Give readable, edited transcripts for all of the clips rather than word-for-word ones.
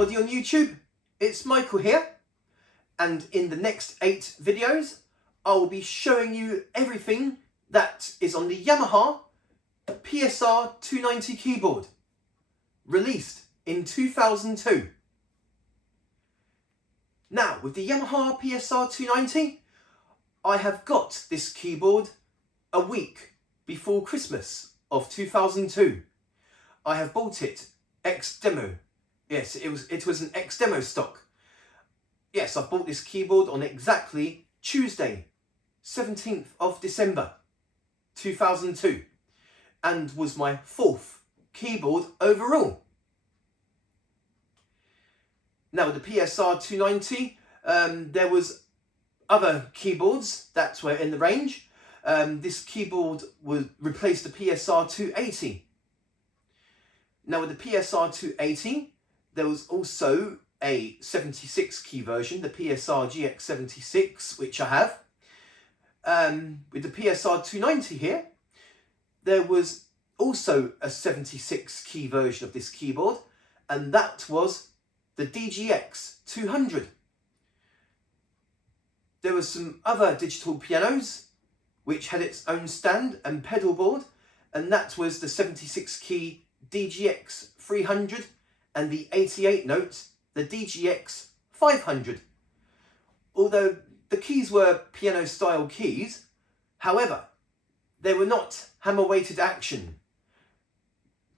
everybody on YouTube, it's Michael here, and in the next 8 videos I will be showing you everything that is on the Yamaha PSR-290 keyboard, released in 2002. Now, with the Yamaha PSR-290, I have got this keyboard a week before Christmas of 2002. I have bought it ex-demo. Yes, it was an ex-demo stock. Yes, I bought this keyboard on exactly Tuesday, 17th of December 2002, and was my 4th keyboard overall. Now, with the PSR-290, there was other keyboards that were in the range. This keyboard would replace the PSR-280. Now, with the PSR-280, there was also a 76 key version, the PSR-GX76, which I have. With the PSR-290 here, there was also a 76 key version of this keyboard, and that was the DGX200. There were some other digital pianos which had its own stand and pedal board, and that was the 76 key DGX300 and the 88 notes, the DGX500. Although the keys were piano style keys, however, they were not hammer weighted action.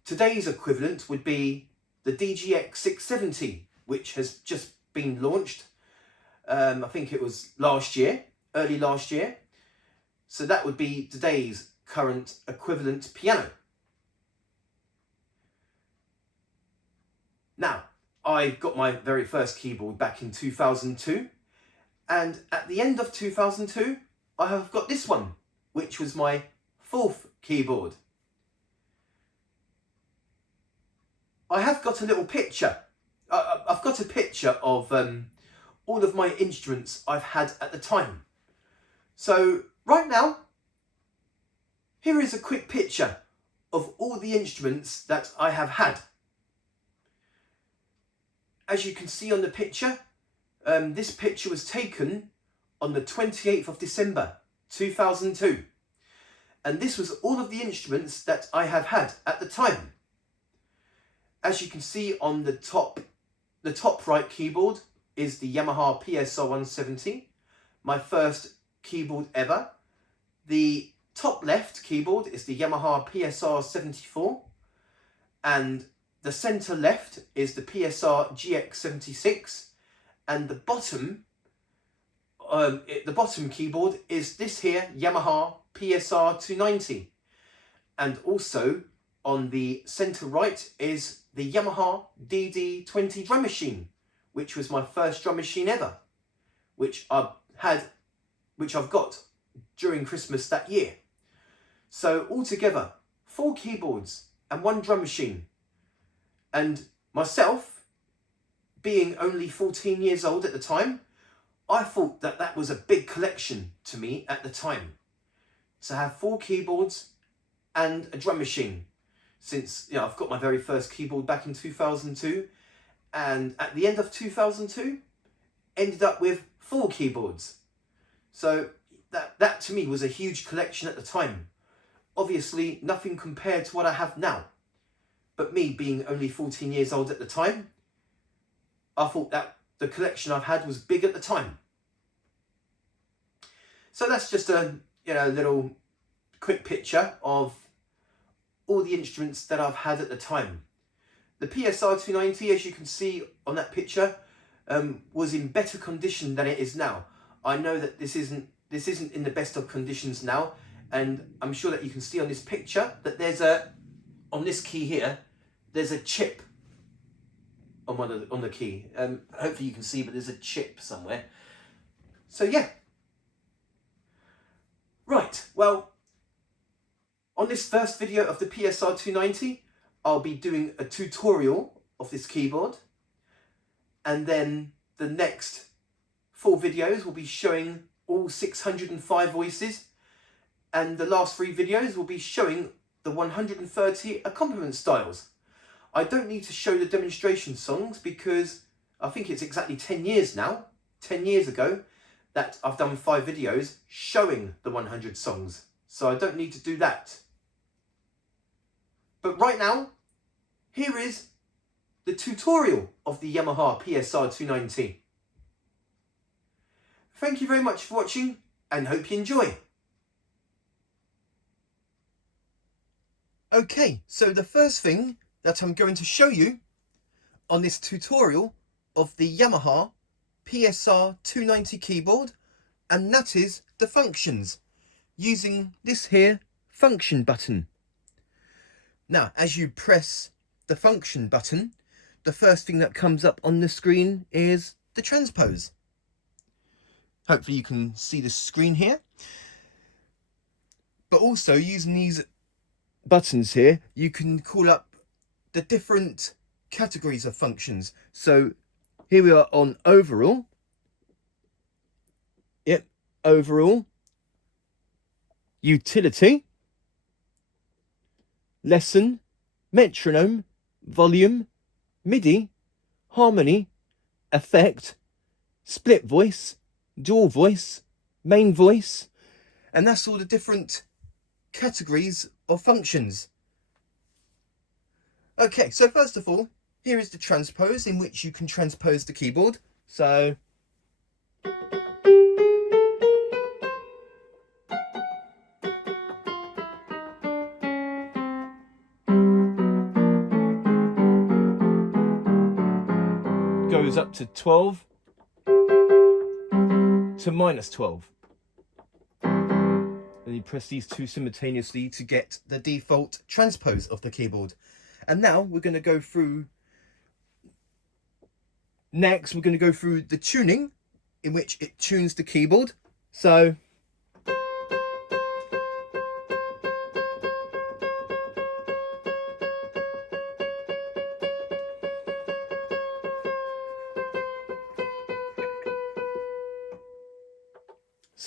Today's equivalent would be the DGX670, which has just been launched. I think it was early last year. So that would be today's current equivalent piano. Now, I got my very first keyboard back in 2002, and at the end of 2002, I have got this one, which was my 4th keyboard. I have got a little picture. I've got a picture of all of my instruments I've had at the time. So right now, here is a quick picture of all the instruments that I have had. As you can see on the picture, this picture was taken on the 28th of December 2002. And this was all of the instruments that I have had at the time. As you can see on the top right keyboard is the Yamaha PSR-170, my first keyboard ever. The top left keyboard is the Yamaha PSR-74, and the centre left is the PSR-GX76, and the bottom keyboard is this here Yamaha PSR-290, and also on the centre right is the Yamaha DD-20 drum machine, which was my first drum machine ever, which I've got during Christmas that year. So altogether, 4 keyboards and 1 drum machine. And myself, being only 14 years old at the time, I thought that that was a big collection to me at the time. To have 4 keyboards and a drum machine. Since I've got my very first keyboard back in 2002, and at the end of 2002 ended up with 4 keyboards. So that to me was a huge collection at the time. Obviously nothing compared to what I have now, but me being only 14 years old at the time, I thought that the collection I've had was big at the time. So that's just a little quick picture of all the instruments that I've had at the time. The PSR-290, as you can see on that picture, was in better condition than it is now. I know that this isn't in the best of conditions now, and I'm sure that you can see on this picture that on this key here, there's a chip on the key. Hopefully you can see, but there's a chip somewhere. So yeah. Right, well, on this first video of the PSR-290, I'll be doing a tutorial of this keyboard, and then the next 4 videos will be showing all 605 voices, and the last 3 videos will be showing the 130 accompaniment styles. I don't need to show the demonstration songs because I think it's exactly 10 years now, 10 years ago, that I've done 5 videos showing the 100 songs. So I don't need to do that. But right now, here is the tutorial of the Yamaha PSR-290. Thank you very much for watching and hope you enjoy. Okay, so the first thing that I'm going to show you on this tutorial of the Yamaha PSR-290 keyboard, and that is the functions using this here function button. Now, as you press the function button, the first thing that comes up on the screen is the transpose. Hopefully you can see the screen here. But also using these buttons here, you can call up the different categories of functions. So here we are on overall. Yep, overall. Utility. Lesson. Metronome. Volume. MIDI. Harmony. Effect. Split voice. Dual voice. Main voice. And that's all the different categories of functions. Okay, so first of all, here is the transpose, in which you can transpose the keyboard. So goes up to 12 to -12. And you press these two simultaneously to get the default transpose of the keyboard. And now we're going to go through, next we're going to go through the tuning, in which it tunes the keyboard. So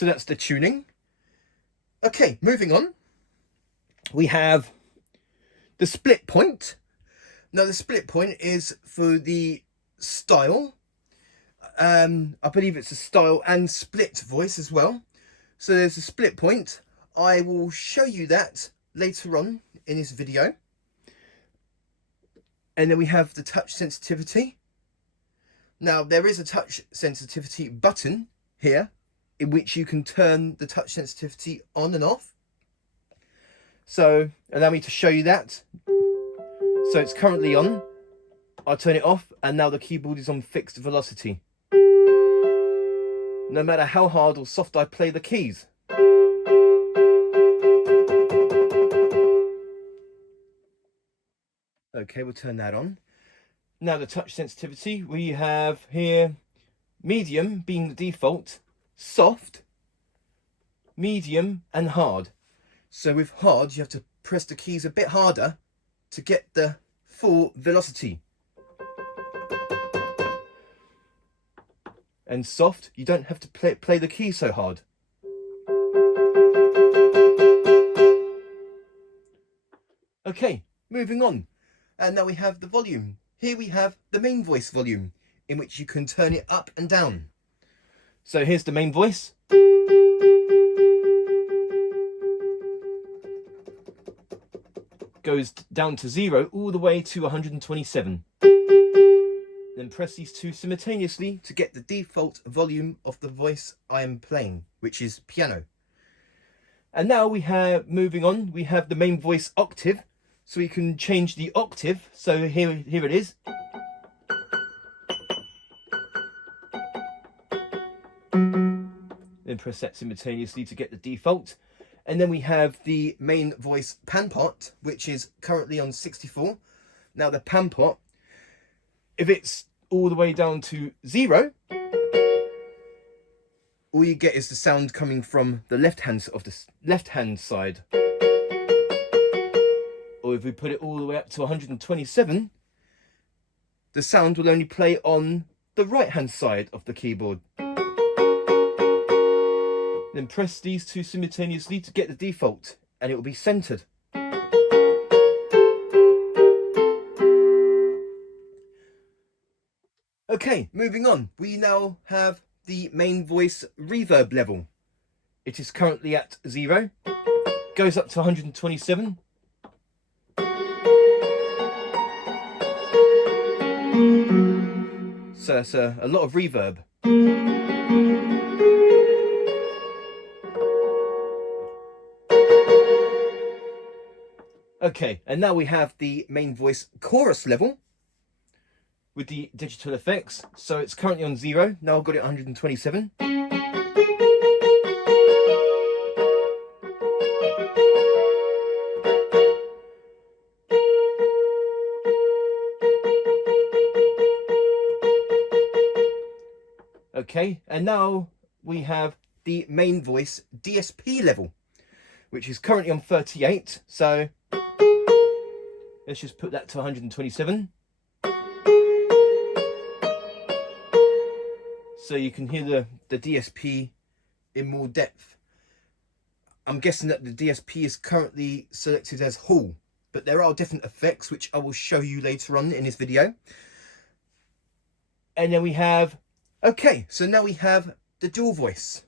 that's the tuning. Okay, moving on. We have the split point. Now the split point is for the style. I believe it's a style and split voice as well. So there's a split point. I will show you that later on in this video. And then we have the touch sensitivity. Now there is a touch sensitivity button here, in which you can turn the touch sensitivity on and off. So allow me to show you that. So it's currently on. I'll turn it off, and now the keyboard is on fixed velocity, no matter how hard or soft I play the keys. Okay, we'll turn that on. Now the touch sensitivity, we have here medium being the default, soft, medium and hard. So with hard, you have to press the keys a bit harder to get the full velocity. And soft, you don't have to play the key so hard. Okay, moving on. And now we have the volume. Here we have the main voice volume, in which you can turn it up and down. So here's the main voice. Goes down to 0 all the way to 127. Then press these two simultaneously to get the default volume of the voice I am playing, which is piano. And now we have, moving on, we have the main voice octave. So we can change the octave. So here it is. Then press that simultaneously to get the default. And then we have the main voice pan pot, which is currently on 64. Now the pan pot, if it's all the way down to 0, all you get is the sound coming from the left hand side. Or if we put it all the way up to 127, the sound will only play on the right hand side of the keyboard. Then press these two simultaneously to get the default, and it will be centered. Okay, moving on. We now have the main voice reverb level. It is currently at 0, goes up to 127. So it's a lot of reverb. Okay, and now we have the main voice chorus level with the digital effects. So it's currently on 0, now I've got it 127. Okay, and now we have the main voice DSP level, which is currently on 38. So let's just put that to 127. So you can hear the DSP in more depth. I'm guessing that the DSP is currently selected as Hall, but there are different effects which I will show you later on in this video. And then we have, okay, so now we have the dual voice.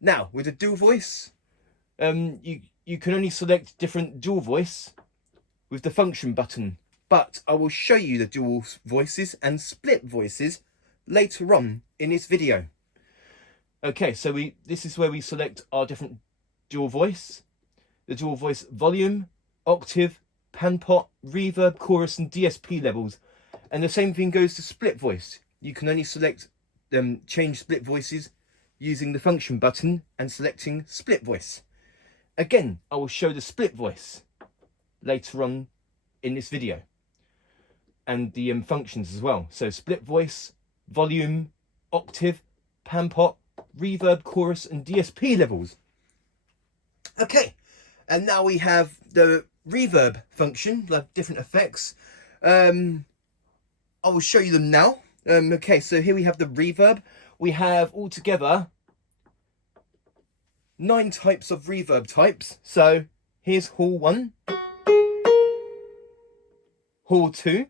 Now with the dual voice, you can only select different dual voice with the function button, but I will show you the dual voices and split voices later on in this video. Okay, so this is where we select our different dual voice. The dual voice volume, octave, pan pot, reverb, chorus and DSP levels. And the same thing goes to split voice. You can only select change split voices using the function button and selecting split voice. Again, I will show the split voice later on in this video, and the functions as well. So split voice, volume, octave, pan pot, reverb, chorus and DSP levels. Okay, and now we have the reverb function, like different effects. I will show you them now. Okay, so here we have the reverb. We have altogether 9 types of reverb types. So here's Hall 1, Hall 2,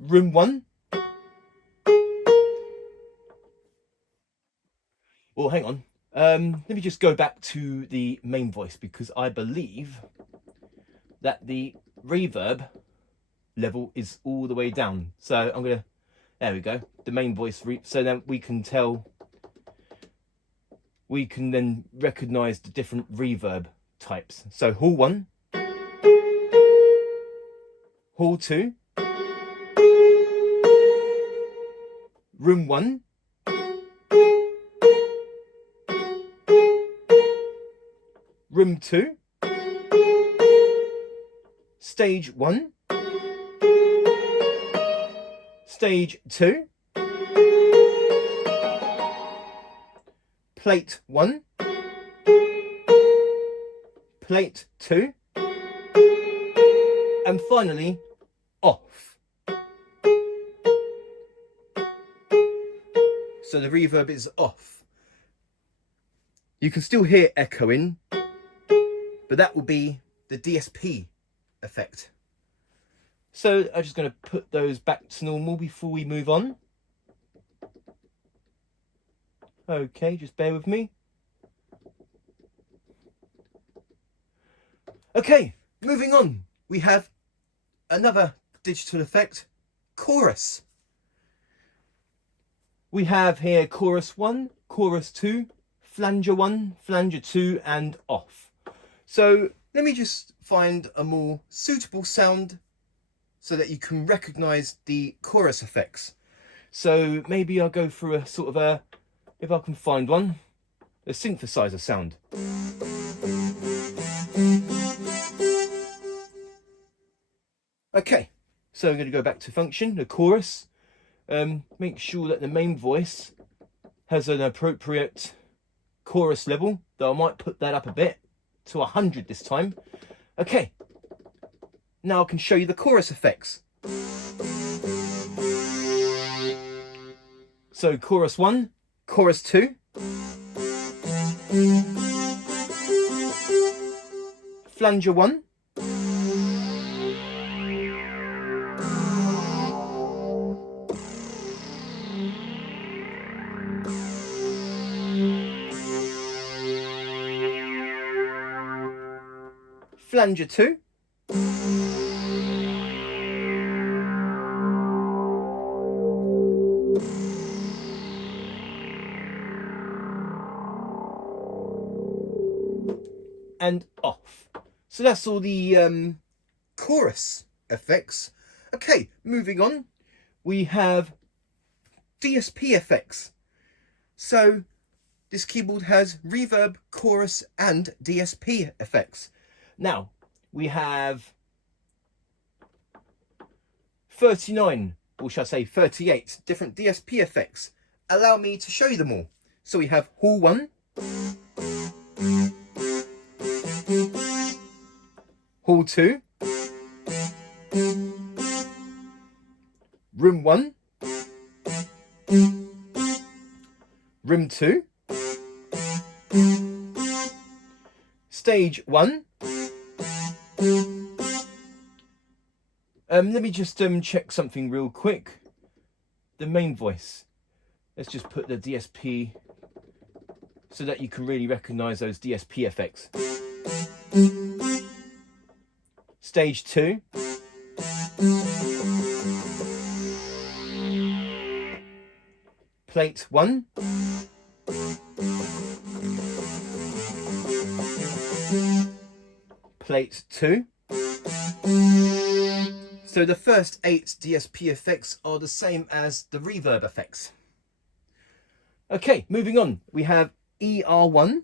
Room 1. Well, hang on. Let me just go back to the main voice, because I believe that the reverb level is all the way down. So I'm gonna, there we go, the main voice, so then we can tell, we can then recognize the different reverb types. So Hall 1, Hall 2, Room 1, Room 2, Stage 1, Stage 2, Plate 1, Plate 2, and finally off. So the reverb is off. You can still hear echoing, but that will be the DSP effect. So I'm just going to put those back to normal before we move on. Okay, just bear with me. Okay, moving on. We have another digital effect, chorus. We have here chorus 1, chorus 2, flanger 1, flanger 2 and off. So let me just find a more suitable sound so that you can recognize the chorus effects. So maybe I'll go for a sort of a, if I can find one, a synthesizer sound. Okay, so I'm going to go back to function, the chorus. Make sure that the main voice has an appropriate chorus level, though I might put that up a bit to 100 this time. Okay, now I can show you the chorus effects. So chorus 1, chorus 2, flanger 1, flanger 2, and off. So that's all the chorus effects. Okay, moving on, we have DSP effects. So this keyboard has reverb, chorus and DSP effects. Now we have 39, or shall I say 38 different DSP effects. Allow me to show you them all. So we have Hall 1, Hall 2, Room 1, Room 2, Stage 1. Let me just check something real quick. The main voice. Let's just put the DSP so that you can really recognize those DSP effects. Stage 2. Plate 1. Plate 2. So the first 8 DSP effects are the same as the reverb effects. Okay, moving on. We have ER1.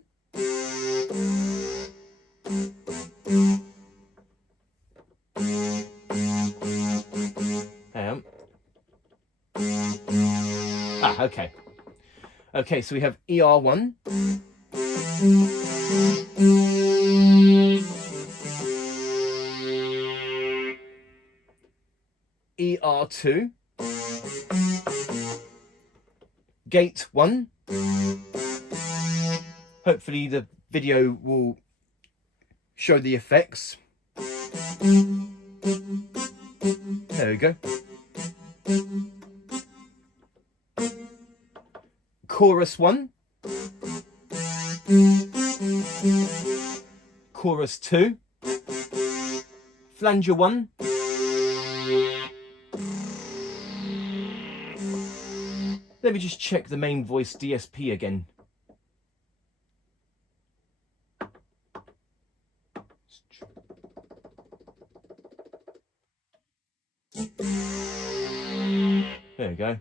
Okay. Okay, so we have ER1. ER2. Gate 1. Hopefully the video will show the effects. There we go. Chorus 1. Chorus 2. Flanger 1. Let me just check the main voice DSP again. There we go.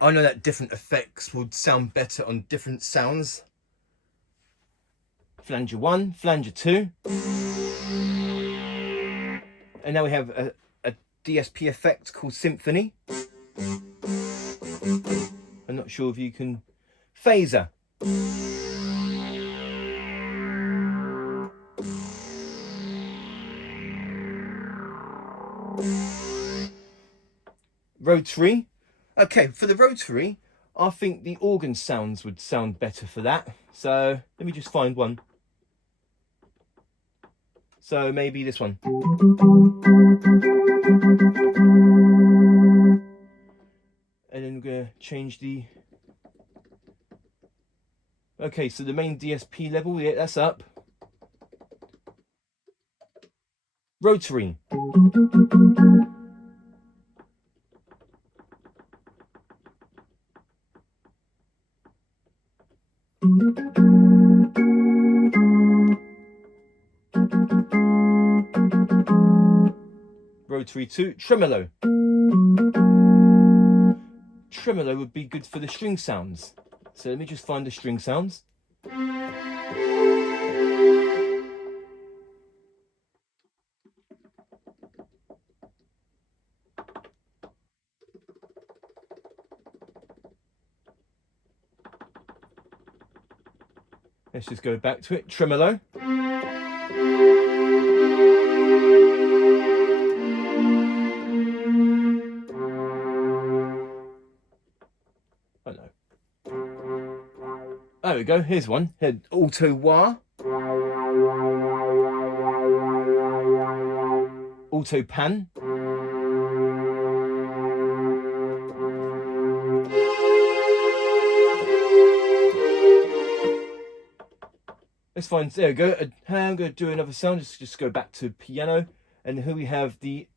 I know that different effects would sound better on different sounds. Flanger 1, flanger 2. And now we have a DSP effect called Symphony. I'm not sure if you can... Phaser. Rotary. Okay, for the rotary, I think the organ sounds would sound better for that. So let me just find one. So maybe this one. And then we're going to change the... Okay, so the main DSP level, yeah, that's up. Rotary. Rotary 2, tremolo. Tremolo would be good for the string sounds. So let me just find the string sounds. Let's just go back to it. Tremolo. Oh no. There we go. Here's one. Auto wah. Auto pan. that's fine. There we go. I'm going to do another sound. Just go back to piano, and here we have the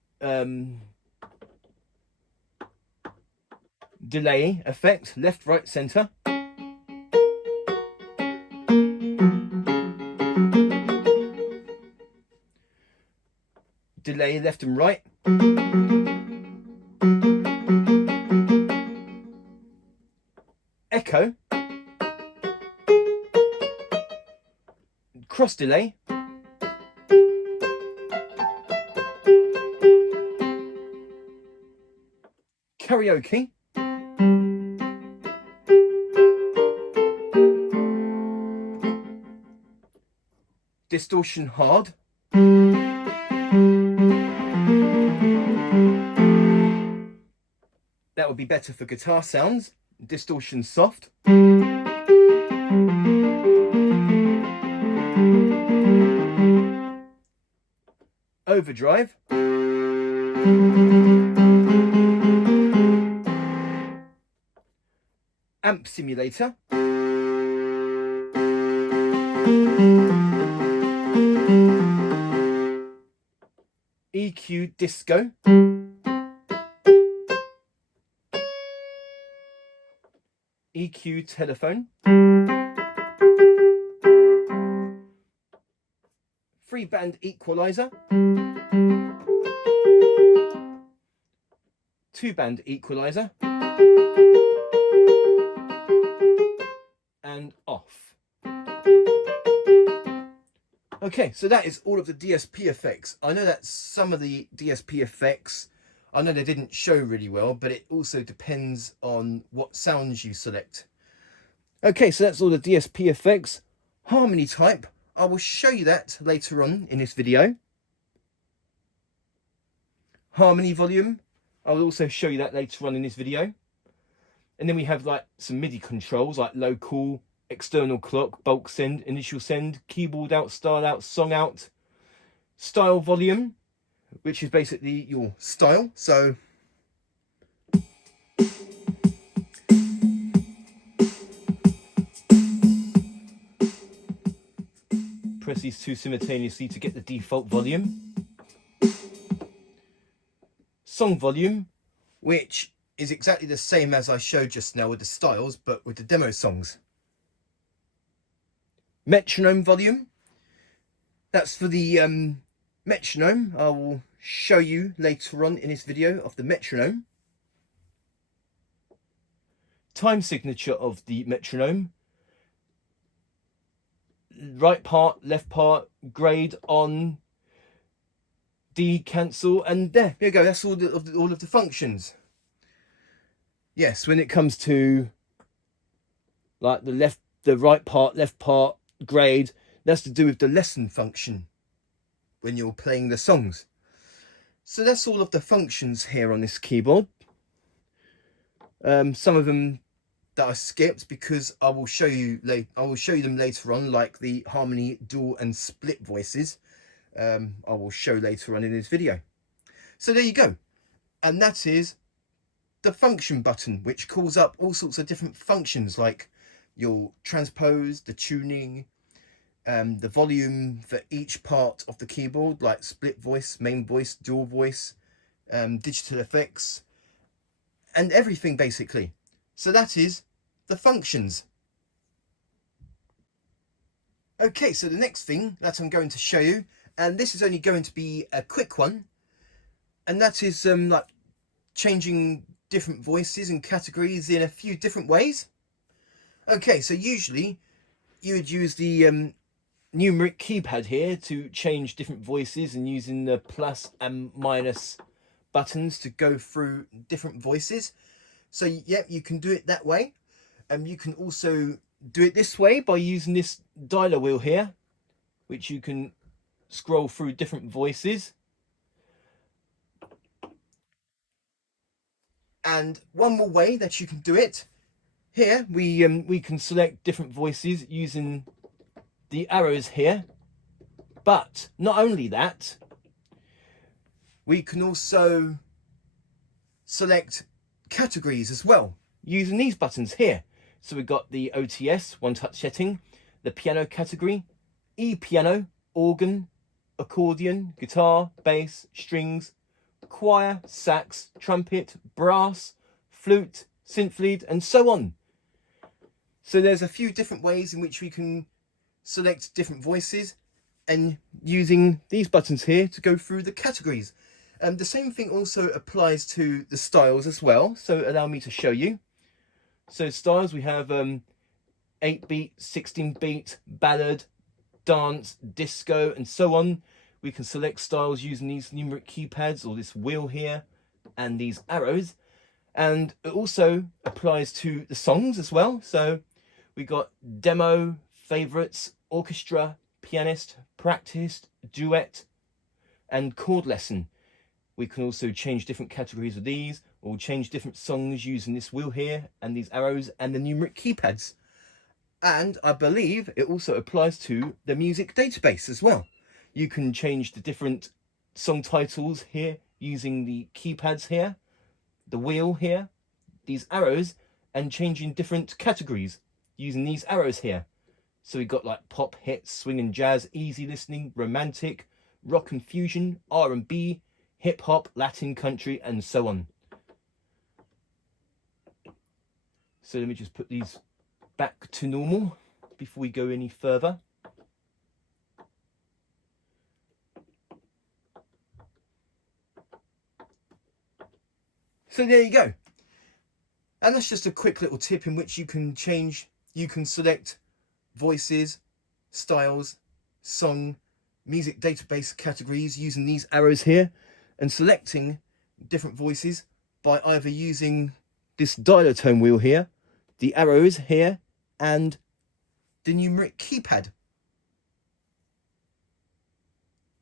delay effect, left, right, center. Delay left and right. Echo. Cross delay. Karaoke. Distortion hard. That would be better for guitar sounds. Distortion soft. Overdrive. Amp simulator. EQ disco. EQ telephone. 3-band equalizer. 2-band equalizer. And off. Okay, so that is all of the DSP effects. I know that some of the DSP effects, I know they didn't show really well, but it also depends on what sounds you select. Okay, so that's all the DSP effects. Harmony type, I will show you that later on in this video. Harmony volume, I will also show you that later on in this video. And then we have like some MIDI controls like local, external clock, bulk send, initial send, keyboard out, style out, song out, style volume, which is basically your style. So press these two simultaneously to get the default volume. Song volume, which is exactly the same as I showed just now with the styles, but with the demo songs. Metronome volume, that's for the metronome. I will show you later on in this video of the metronome. Time signature of the metronome. Right part, left part, grade, on, D, cancel, and there you go. That's all of the functions. Yes, when it comes to like the right part, left part, grade, that's to do with the lesson function when you're playing the songs. So that's all of the functions here on this keyboard. Some of them that I skipped because I will show you them later on, like the harmony, dual and split voices. I will show later on in this video. So there you go, and that is the function button, which calls up all sorts of different functions like your transpose, the tuning, the volume for each part of the keyboard, like split voice, main voice, dual voice, digital effects, and everything basically. So that is the functions. Okay, so the next thing that I'm going to show you, and this is only going to be a quick one, and that is like changing different voices and categories in a few different ways. Okay, so usually you would use the numeric keypad here to change different voices, and using the plus and minus buttons to go through different voices. So yep, you can do it that way. You can also do it this way by using this dialer wheel here, which you can scroll through different voices. And one more way that you can do it, here we can select different voices using the arrows here. But not only that, we can also select categories as well using these buttons here. So we've got the OTS, one touch setting, the piano category, e-piano, organ, accordion, guitar, bass, strings, choir, sax, trumpet, brass, flute, synth lead, and so on. So there's a few different ways in which we can select different voices, and using these buttons here to go through the categories. The same thing also applies to the styles as well, so allow me to show you. So styles, we have 8-beat, 16-beat, ballad, dance, disco, and so on. We can select styles using these numeric keypads, or this wheel here, and these arrows. And it also applies to the songs as well. So we got demo, favorites, orchestra, pianist, practice, duet, and chord lesson. We can also change different categories of these, or change different songs using this wheel here, and these arrows, and the numeric keypads. And I believe it also applies to the music database as well. You can change the different song titles here using the keypads here, the wheel here, these arrows, and changing different categories using these arrows here. So we got like pop, hits, swing and jazz, easy listening, romantic, rock and fusion, R&B, hip hop, Latin, country, and so on. So let me just put these back to normal before we go any further. So there you go. And that's just a quick little tip in which you can select voices, styles, song, music database categories using these arrows here, and selecting different voices by either using this dialer tone wheel here, the arrows here, and the numeric keypad.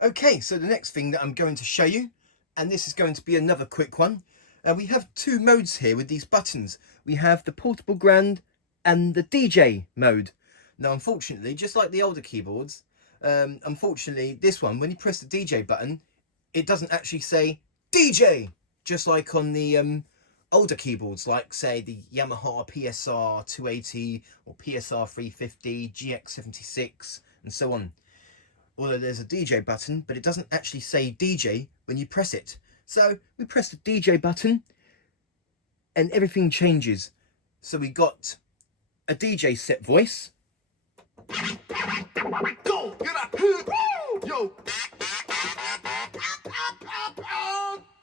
Okay, so the next thing that I'm going to show you, and this is going to be another quick one, we have two modes here with these buttons. We have the portable grand and the DJ mode. Now, unfortunately, just like the older keyboards, unfortunately, this one, when you press the DJ button, it doesn't actually say DJ, just like on the older keyboards, like say the Yamaha PSR-290 or PSR-350, GX76, and so on. Although there's a DJ button, but it doesn't actually say DJ when you press it. So we press the DJ button and everything changes. So we got a DJ set voice. Go, get up, yo.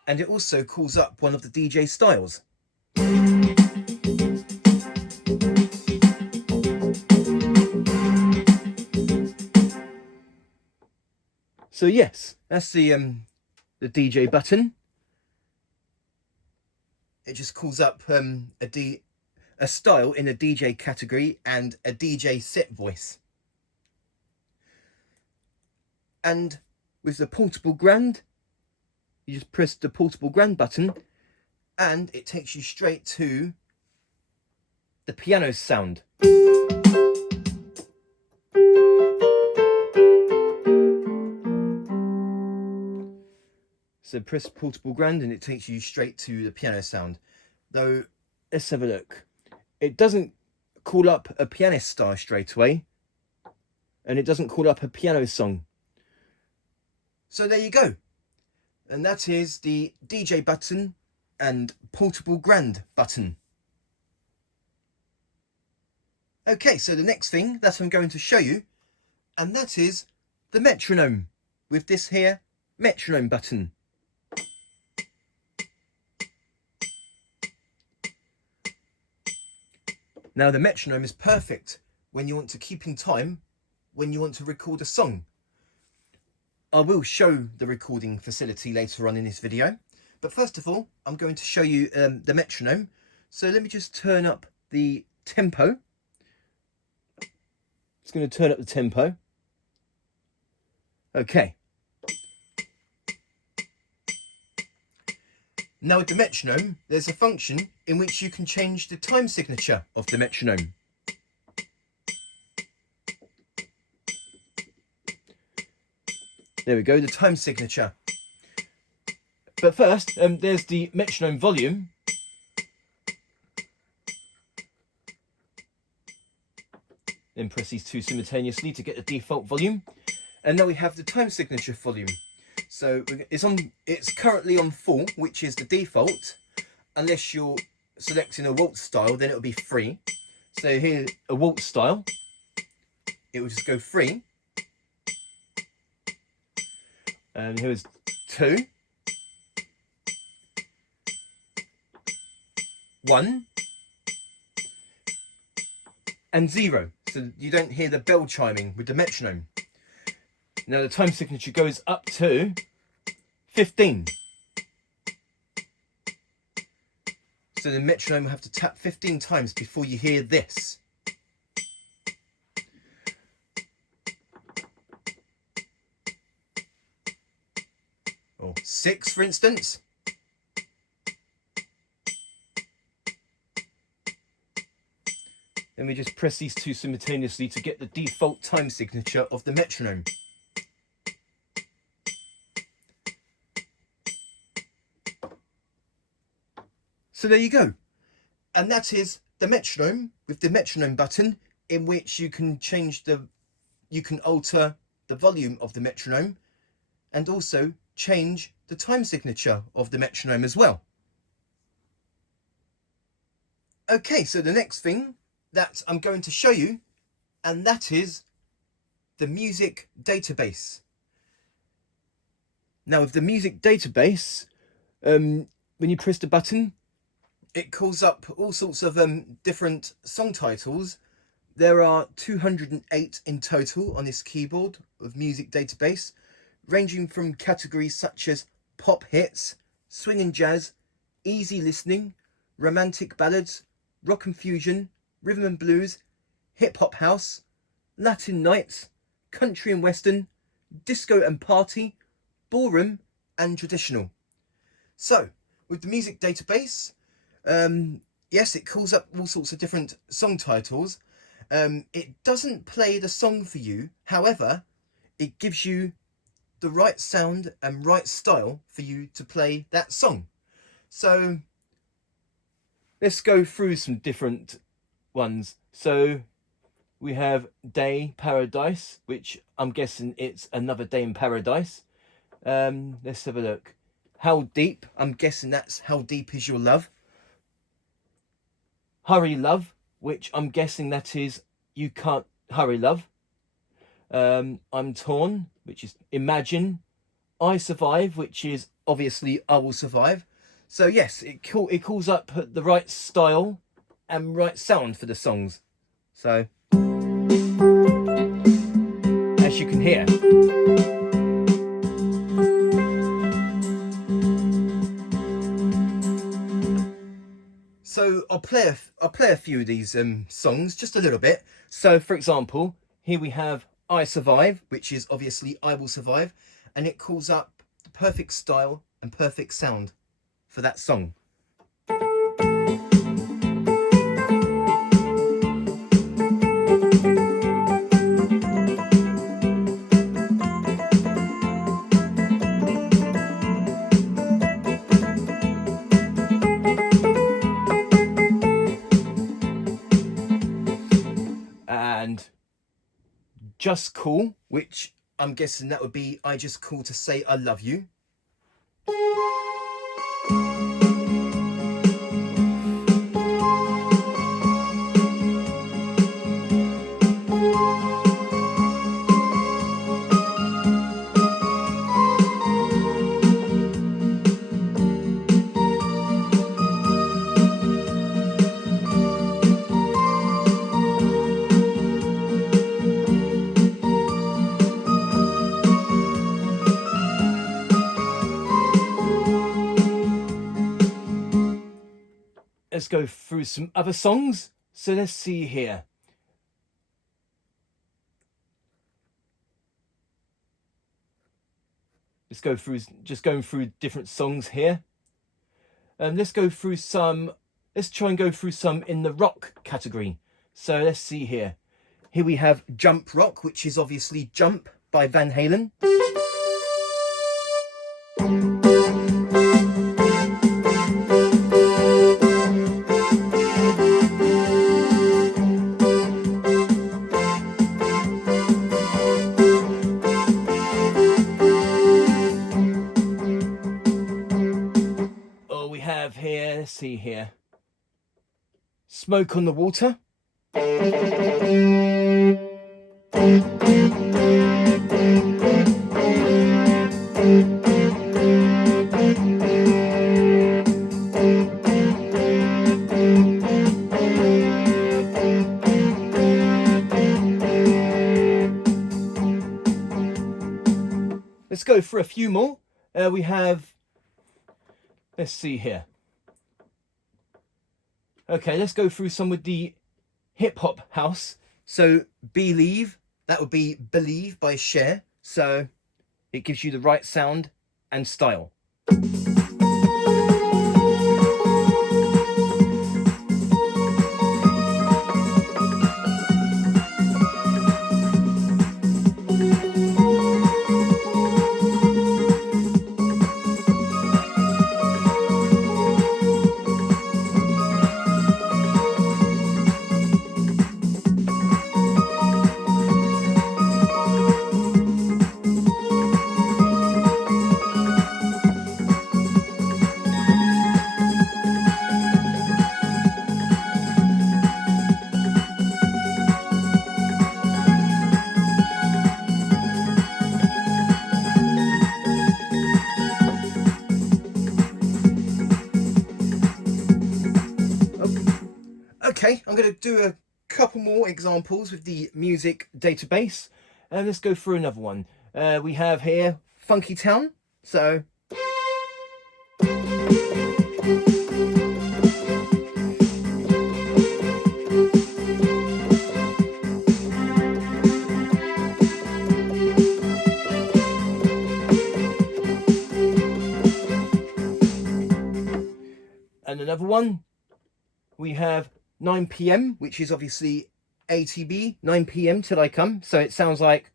And it also calls up one of the DJ styles. So yes, that's the DJ button. It just calls up a style in a DJ category and a DJ set voice. And with the portable grand, you just press the portable grand button and it takes you straight to the piano sound. So press portable grand and it takes you straight to the piano sound. Though, let's have a look. It doesn't call up a pianist style straight away, and it doesn't call up a piano song. So there you go. And that is the DJ button and portable grand button. Okay, so the next thing that I'm going to show you, and that is the metronome with this here metronome button. Now the metronome is perfect when you want to keep in time, when you want to record a song. I will show the recording facility later on in this video, but first of all, I'm going to show you the metronome. So let me just turn up the tempo. It's going to turn up the tempo. Okay. Now with the metronome, there's a function in which you can change the time signature of the metronome. There we go, the time signature. But first, there's the metronome volume. Then press these two simultaneously to get the default volume. And now we have the time signature volume. So it's currently on full, which is the default. Unless you're selecting a waltz style, then it'll be 3. So here, a waltz style, it will just go 3. And here's 2, 1, and 0. So you don't hear the bell chiming with the metronome. Now the time signature goes up to 15. So the metronome will have to tap 15 times before you hear this. Or 6, for instance. Then we just press these two simultaneously to get the default time signature of the metronome. So there you go. And that is the metronome with the metronome button, in which you can alter the volume of the metronome and also change the time signature of the metronome as well. Okay, so the next thing that I'm going to show you, and that is the music database. Now with the music database, when you press the button, it calls up all sorts of different song titles. There are 208 in total on this keyboard of music database, ranging from categories such as pop hits, swing and jazz, easy listening, romantic ballads, rock and fusion, rhythm and blues, hip hop house, Latin nights, country and western, disco and party, ballroom and traditional. So with the music database, yes, it calls up all sorts of different song titles. It doesn't play the song for you. However, it gives you the right sound and right style for you to play that song. So let's go through some different ones. So we have Day Paradise, which I'm guessing it's Another Day in Paradise. Let's have a look. How Deep, I'm guessing that's How Deep Is Your Love. Hurry Love, which I'm guessing that is You Can't Hurry Love. I'm Torn, which is Imagine. I Survive, which is obviously I Will Survive. So yes, it calls up the right style and right sound for the songs. So as you can hear. So I'll play a few of these songs, just a little bit. So for example, here we have I Survive, which is obviously I Will Survive, and it calls up the perfect style and perfect sound for that song. And Just Call, which I'm guessing that would be I Just Call to Say I Love You. Let's go through some other songs. So let's see here. Let's go through, just going through different songs here. Let's go through some, let's try and go through some in the rock category. So let's see here. Here we have Jump Rock, which is obviously Jump by Van Halen. have here, let's see here, Smoke on the Water. Let's go for a few more. We have, let's see here. Okay, let's go through some with the hip hop house. So Believe, that would be Believe by Cher. So it gives you the right sound and style. Okay, I'm going to do a couple more examples with the music database, and let's go through another one. We have here Funky Town. So and another one, we have 9 p.m, which is obviously ATB, 9 p.m. till I come. So it sounds like.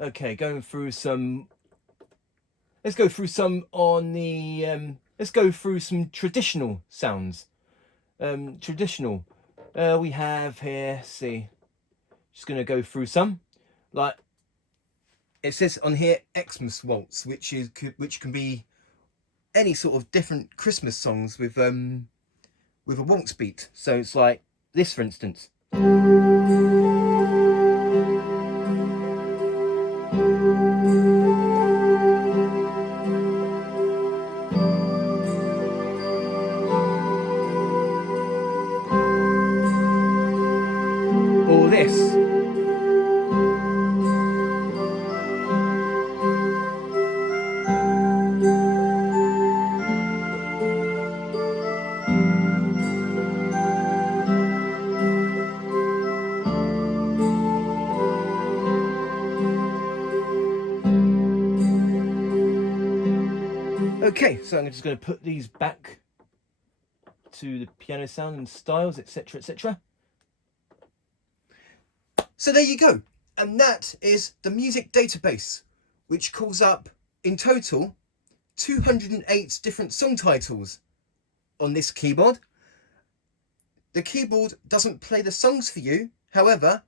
Okay, going through some. Let's go through some on the. Let's go through some traditional sounds. Traditional. We have here, see, just going to go through some. Like, it says on here, Xmas Waltz, which can be any sort of different Christmas songs with a waltz beat. So it's like this, for instance. Or this. Okay, so I'm just going to put these back to the piano sound and styles, etc, etc. So there you go, and that is the music database, which calls up in total 208 different song titles on this keyboard. The keyboard doesn't play the songs for you, however,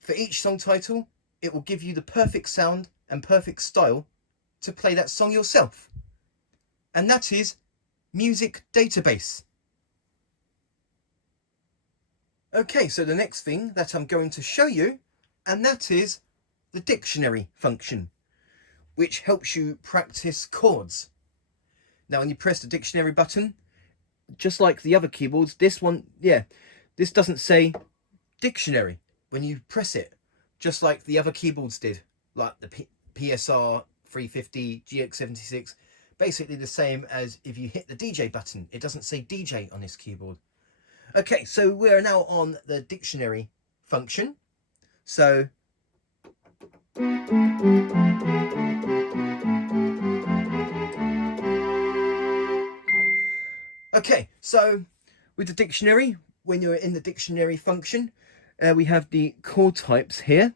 for each song title it will give you the perfect sound and perfect style to play that song yourself. And that is music database. Okay, so the next thing that I'm going to show you, and that is the dictionary function, which helps you practice chords. Now when you press the dictionary button, just like the other keyboards, this one, this doesn't say dictionary when you press it, just like the other keyboards did, like the PSR-350, GX76, basically the same as if you hit the DJ button. It doesn't say DJ on this keyboard. Okay, so we're now on the dictionary function. So okay, so with the dictionary, when you're in the dictionary function, we have the chord types here,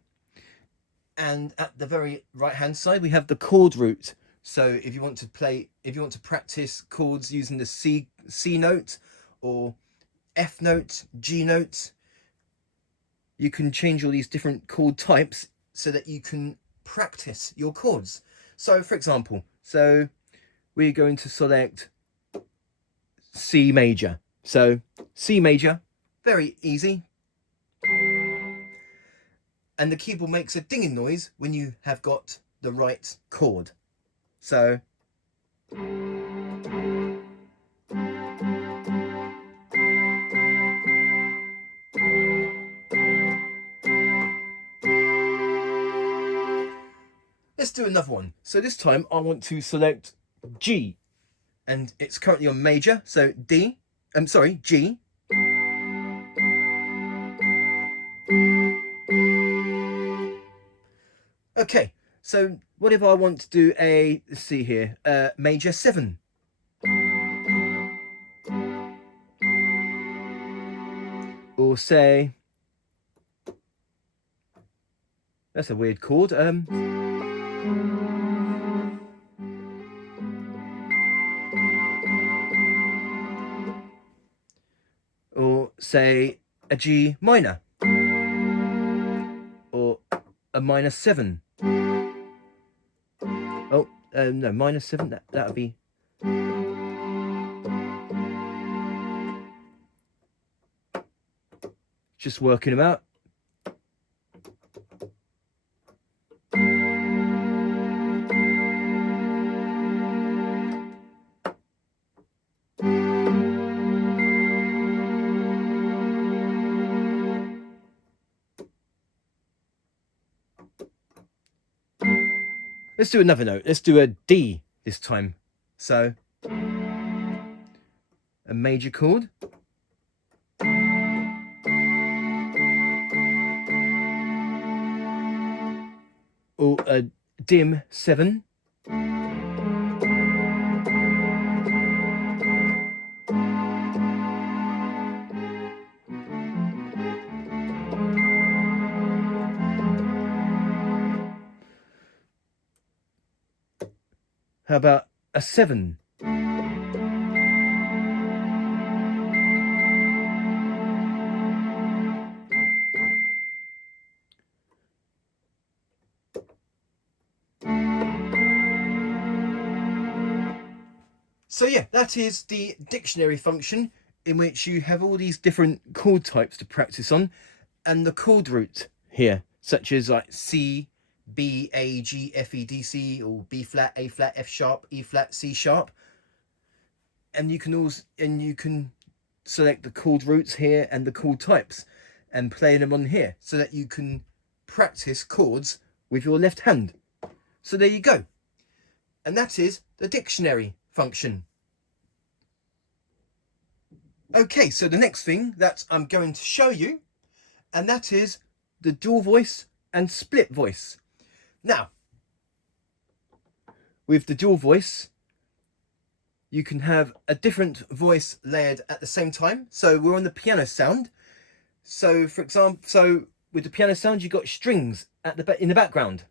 and at the very right hand side we have the chord root, So if you want to practice chords using the C note or F note, G note, you can change all these different chord types so that you can practice your chords. So for example, so we're going to select C major. So C major, very easy. And the keyboard makes a dinging noise when you have got the right chord. So let's do another one. So this time I want to select G, and it's currently on major, so D, G. Okay, so what if I want to do a, let's see here, major 7. Or say, that's a weird chord, or say a G minor, or a minor 7. Oh, no, minor 7, that would be... Just working them out. Let's do another note. Let's do a D this time. So, a major chord. Or a dim 7. How about a 7? So yeah, that is the dictionary function, in which you have all these different chord types to practice on, and the chord root here, such as like C, B, A, G, F, E, D, C, or B flat, A flat, F sharp, E flat, C sharp. And you can select the chord roots here and the chord types and play them on here so that you can practice chords with your left hand. So there you go. And that is the dictionary function. Okay, so the next thing that I'm going to show you, and that is the dual voice and split voice. Now, with the dual voice, you can have a different voice layered at the same time. So we're on the piano sound. So for example, with the piano sound, you've got strings in the background.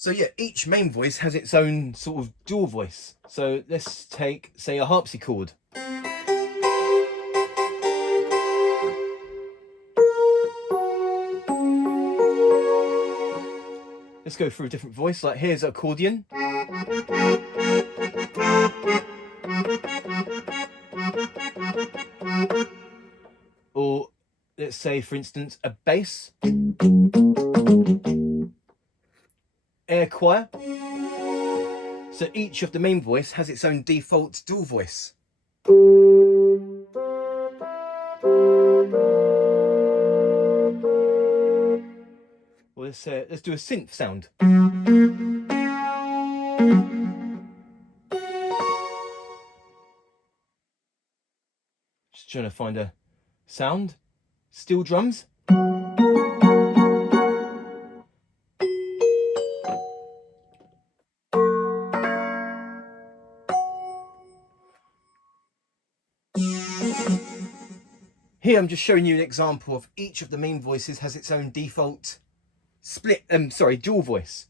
So yeah, each main voice has its own sort of dual voice. So let's take, say, a harpsichord. Let's go through a different voice, like here's an accordion. Or let's say, for instance, a bass. Air choir. So each of the main voice has its own default dual voice. Well, let's do a synth sound. Just trying to find a sound. Steel drums. Here I'm just showing you an example of each of the main voices has its own default dual voice.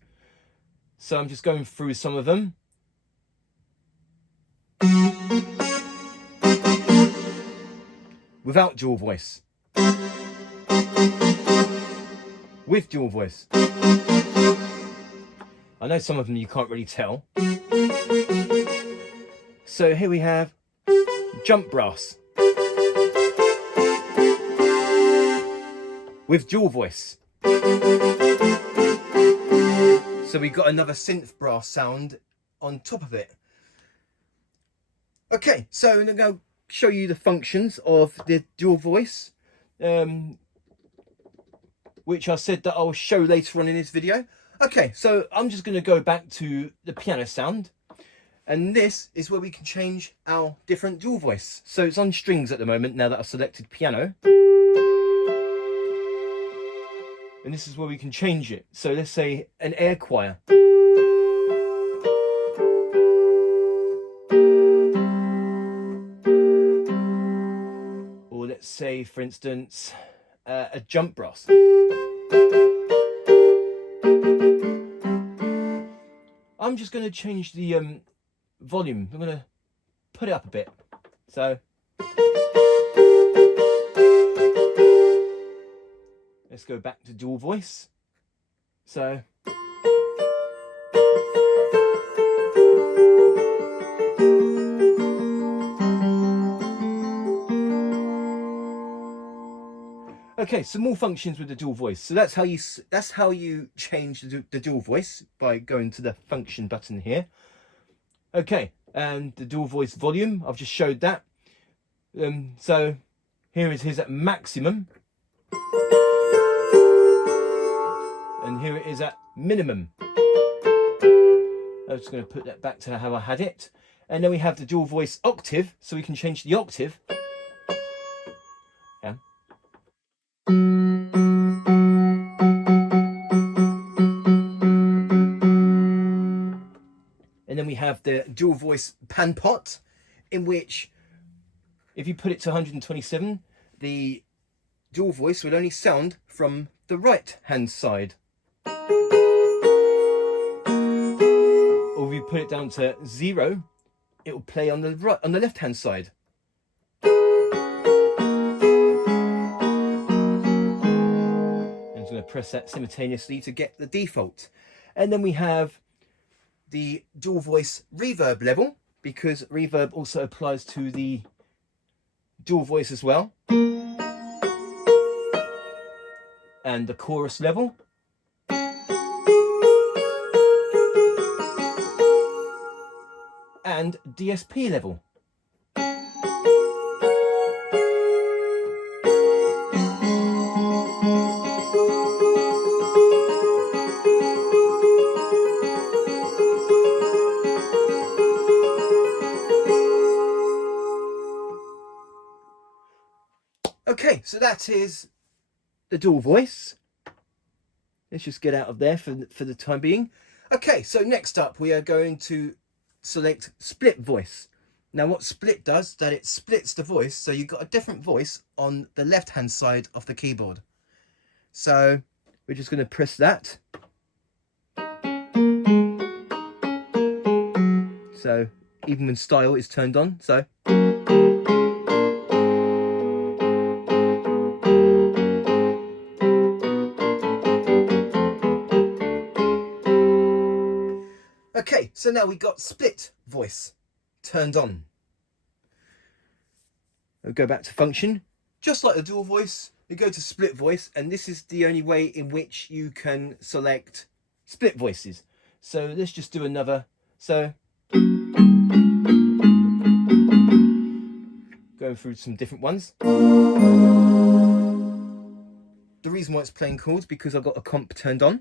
So I'm just going through some of them. Without dual voice. With dual voice. I know some of them you can't really tell. So here we have jump brass. With dual voice. So we got another synth brass sound on top of it. Okay, so I'm going to show you the functions of the dual voice, which I said that I'll show later on in this video. Okay, so I'm just going to go back to the piano sound, and this is where we can change our different dual voice. So it's on strings at the moment now that I've selected piano. And this is where we can change it. So let's say an air choir. Or let's say, for instance, a jump brass. I'm just going to change the volume. I'm going to put it up a bit. So let's go back to dual voice. So okay, some more functions with the dual voice. So that's how you change the dual voice, by going to the function button here. Okay, and the dual voice volume, I've just showed that. So here is his at maximum. And here it is at minimum. I'm just going to put that back to how I had it. And then we have the dual voice octave, so we can change the octave. Yeah. And then we have the dual voice pan pot, in which if you put it to 127, the dual voice will only sound from the right hand side. Or if you put it down to 0, it will play on the left hand side. I'm just going to press that simultaneously to get the default. And then we have the dual voice reverb level, because reverb also applies to the dual voice as well. And the chorus level. And DSP level. Okay, so that is the dual voice. Let's just get out of there for the time being. Okay, so next up we are going to select split voice. Now what split does, that it splits the voice, so you've got a different voice on the left hand side of the keyboard. So we're just going to press that. So even when style is turned on, so okay, so now we got split voice turned on. We'll go back to function. Just like the dual voice, you go to split voice, and this is the only way in which you can select split voices. So let's just do another. So going through some different ones. The reason why it's playing chords because I've got a comp turned on.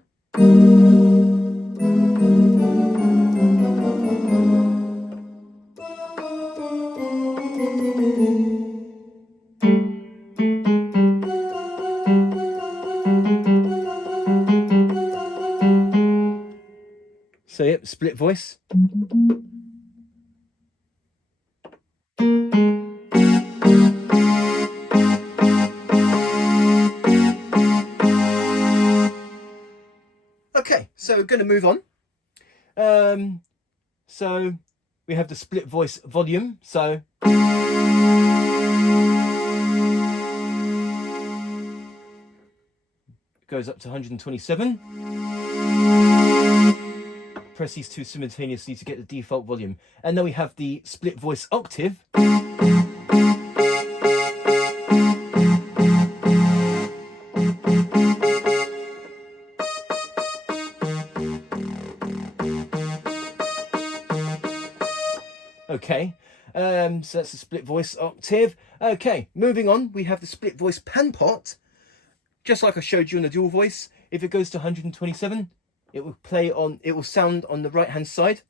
So yep, split voice. we're going to move on. So we have the split voice volume. So it goes up to 127. Press these two simultaneously to get the default volume. And then we have the split voice octave. Okay, so that's the split voice octave. Okay, moving on, we have the split voice pan pot. Just like I showed you on the dual voice, if it goes to 127, it will play on, it will sound on the right hand side.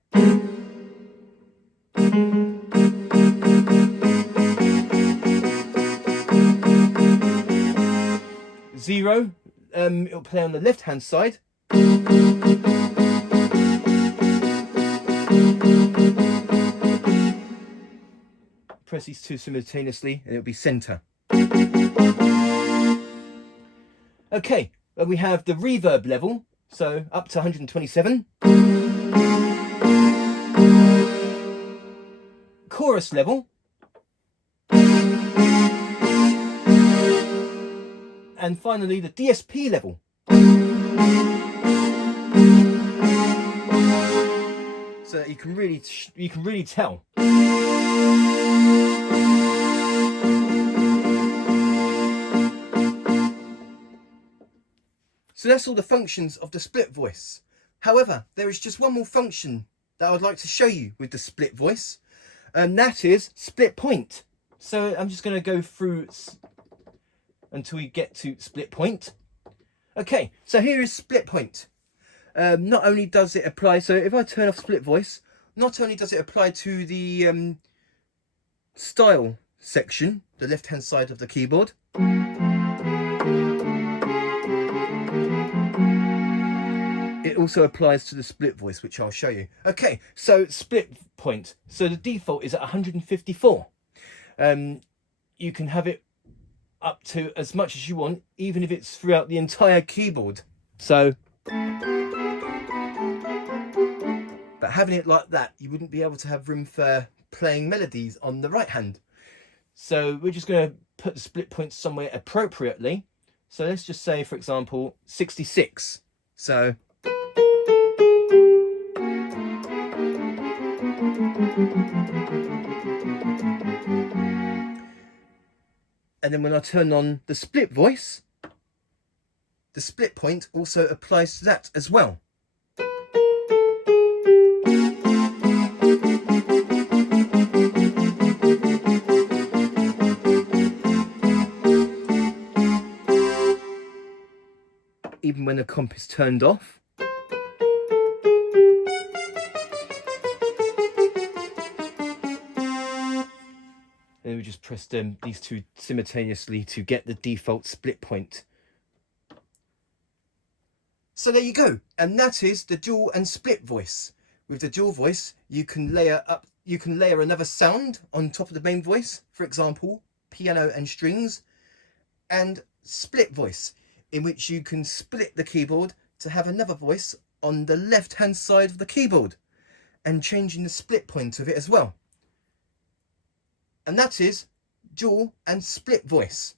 Zero, it will play on the left hand side. Press these two simultaneously and it'll be center. Okay, we have the reverb level, so up to 127. Chorus level. And finally the DSP level. So you can really tell. So that's all the functions of the split voice. However, there is just one more function that I would like to show you with the split voice, and that is split point. So I'm just going to go through until we get to split point. Okay, so here is split point. Not only does it apply, so if I turn off split voice, not only does it apply to the style section, the left hand side of the keyboard, it also applies to the split voice, which I'll show you. Okay, so split point. So the default is at 154. You can have it up to as much as you want, even if it's throughout the entire keyboard. So, but having it like that, you wouldn't be able to have room for playing melodies on the right hand. So we're just going to put the split point somewhere appropriately. So let's just say, for example, 66. So and then when I turn on the split voice, the split point also applies to that as well. Even when the comp is turned off. And we just press these two simultaneously to get the default split point. So there you go, and that is the dual and split voice. With the dual voice, you can layer another sound on top of the main voice, for example, piano and strings, and split voice, in which you can split the keyboard to have another voice on the left hand side of the keyboard, and changing the split point of it as well. And that is dual and split voice.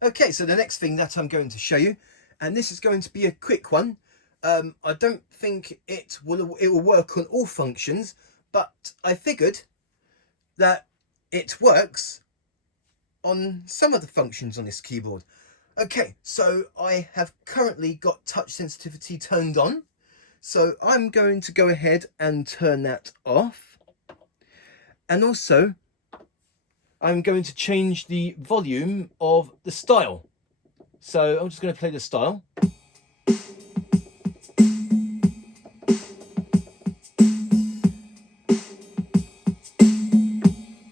Okay, so the next thing that I'm going to show you, and this is going to be a quick one. I don't think it will work on all functions, but I figured that it works on some of the functions on this keyboard. Okay, so I have currently got touch sensitivity turned on, so I'm going to go ahead and turn that off. And also, I'm going to change the volume of the style. So I'm just going to play the style.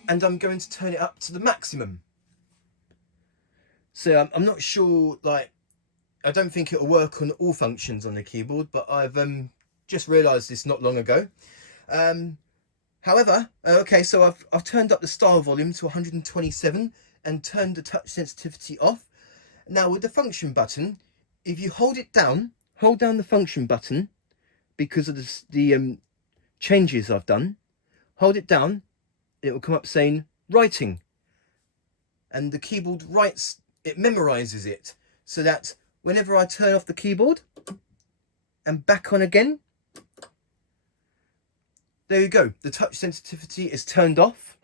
And I'm going to turn it up to the maximum. So I'm not sure, like, I don't think it'll work on all functions on the keyboard, but I've just realised this not long ago. However, okay, so I've turned up the style volume to 127 and turned the touch sensitivity off. Now with the function button, if you hold it down, hold down the function button because of the changes I've done. Hold it down, it will come up saying writing, and the keyboard writes, it memorizes it, so that whenever I turn off the keyboard and back on again, there you go, the touch sensitivity is turned off.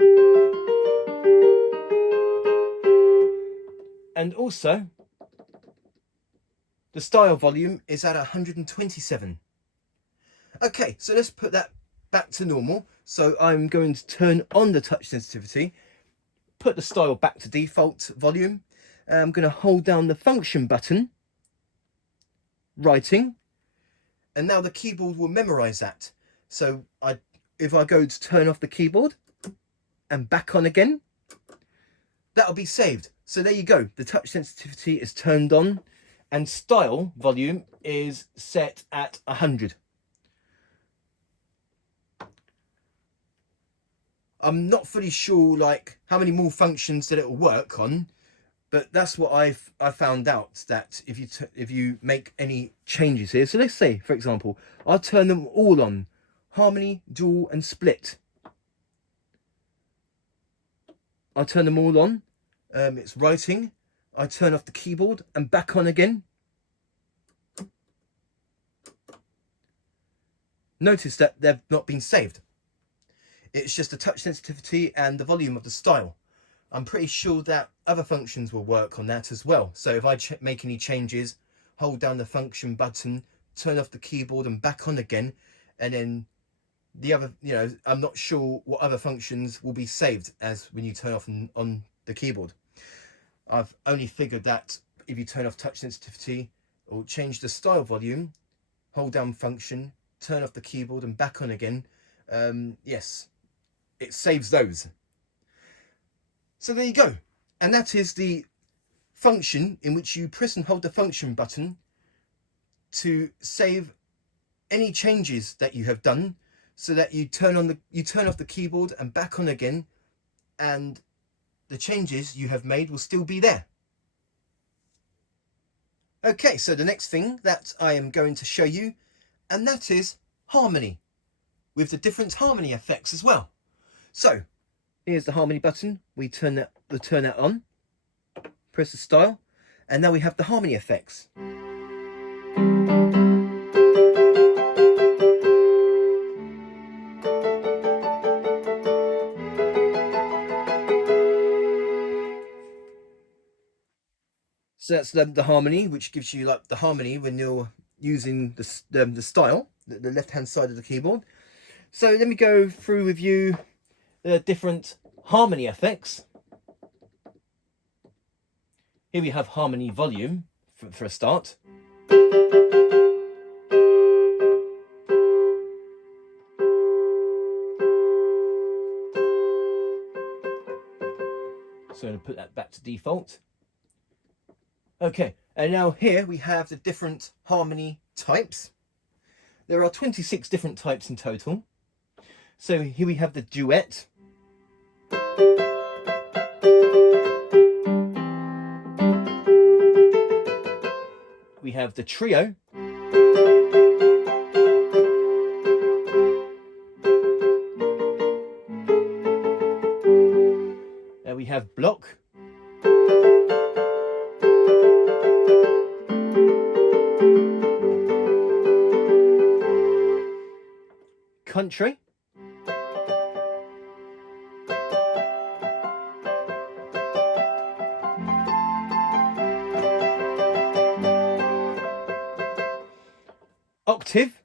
And also the style volume is at 127. Okay, so let's put that back to normal. So I'm going to turn on the touch sensitivity, put the style back to default volume. I'm going to hold down the function button, writing, and now the keyboard will memorize that. So if I go to turn off the keyboard and back on again, that'll be saved. So there you go, the touch sensitivity is turned on and style volume is set at 100. I'm not fully sure like how many more functions that it will work on, but that's what I found out, that if you make any changes here. So let's say, for example, I'll turn them all on: harmony, dual and split. I turn them all on. It's writing. I turn off the keyboard and back on again. Notice that they've not been saved. It's just the touch sensitivity and the volume of the style. I'm pretty sure that other functions will work on that as well. So if I make any changes, hold down the function button, turn off the keyboard and back on again, and then the other, I'm not sure what other functions will be saved as when you turn off on the keyboard. I've only figured that if you turn off touch sensitivity or change the style volume, hold down function, turn off the keyboard and back on again, yes, it saves those. So there you go. And that is the function in which you press and hold the function button to save any changes that you have done, so that you turn off the keyboard and back on again, and the changes you have made will still be there. Okay, so the next thing that I am going to show you, and that is harmony, with the different harmony effects as well. So here's the harmony button. We turn that on, press the style, and now we have the harmony effects. So that's the harmony, which gives you like the harmony when you're using the style, the left hand side of the keyboard. So let me go through with you the different harmony effects. Here we have harmony volume for a start. So I'm going to put that back to default. Okay, and now here we have the different harmony types. There are 26 different types in total. So here we have the duet. We have the trio. And we have block. Country. Octave.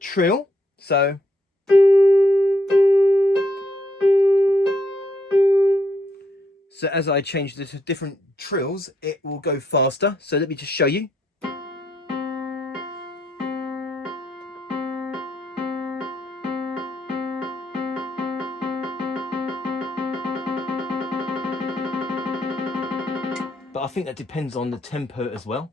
Trill. So as I change the different trills, it will go faster. So let me just show you. But I think that depends on the tempo as well.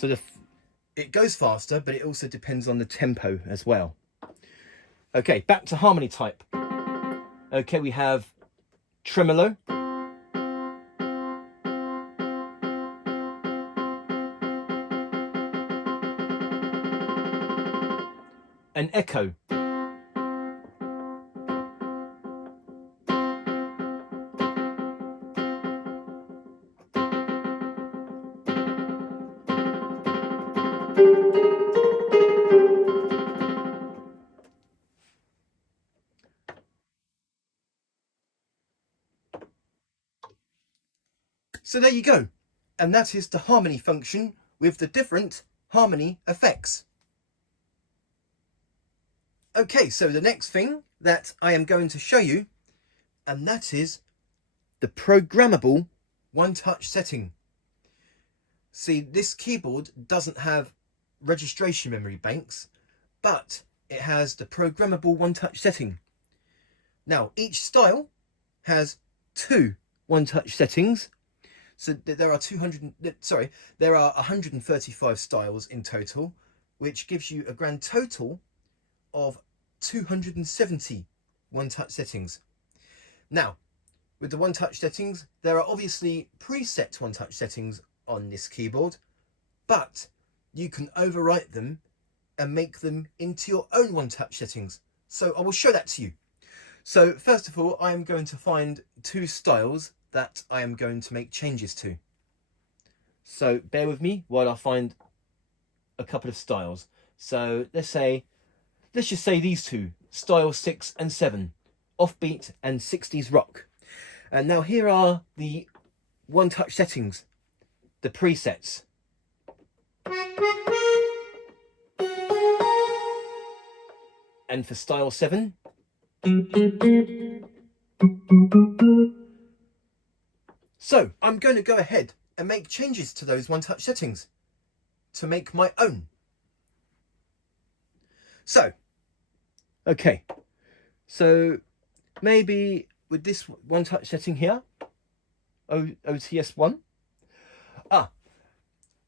So it goes faster, but it also depends on the tempo as well. Okay, back to harmony type. Okay, we have tremolo, and echo. So there you go. And that is the harmony function with the different harmony effects. Okay, so the next thing that I am going to show you, and that is the programmable one-touch setting. See, this keyboard doesn't have registration memory banks, but it has the programmable one-touch setting. Now, each style has 2 one-touch settings. So there are 135 styles in total, which gives you a grand total of 270 one-touch settings. Now, with the one-touch settings, there are obviously preset one-touch settings on this keyboard, but you can overwrite them and make them into your own one-touch settings. So I will show that to you. So first of all, I am going to find 2 styles that I am going to make changes to. So bear with me while I find a couple of styles. So let's just say these 2, style 6 and 7, offbeat and 60s rock. And now here are the one-touch settings, the presets. And for style 7, so I'm going to go ahead and make changes to those one-touch settings to make my own. So, okay, so maybe with this one-touch setting here, OTS1.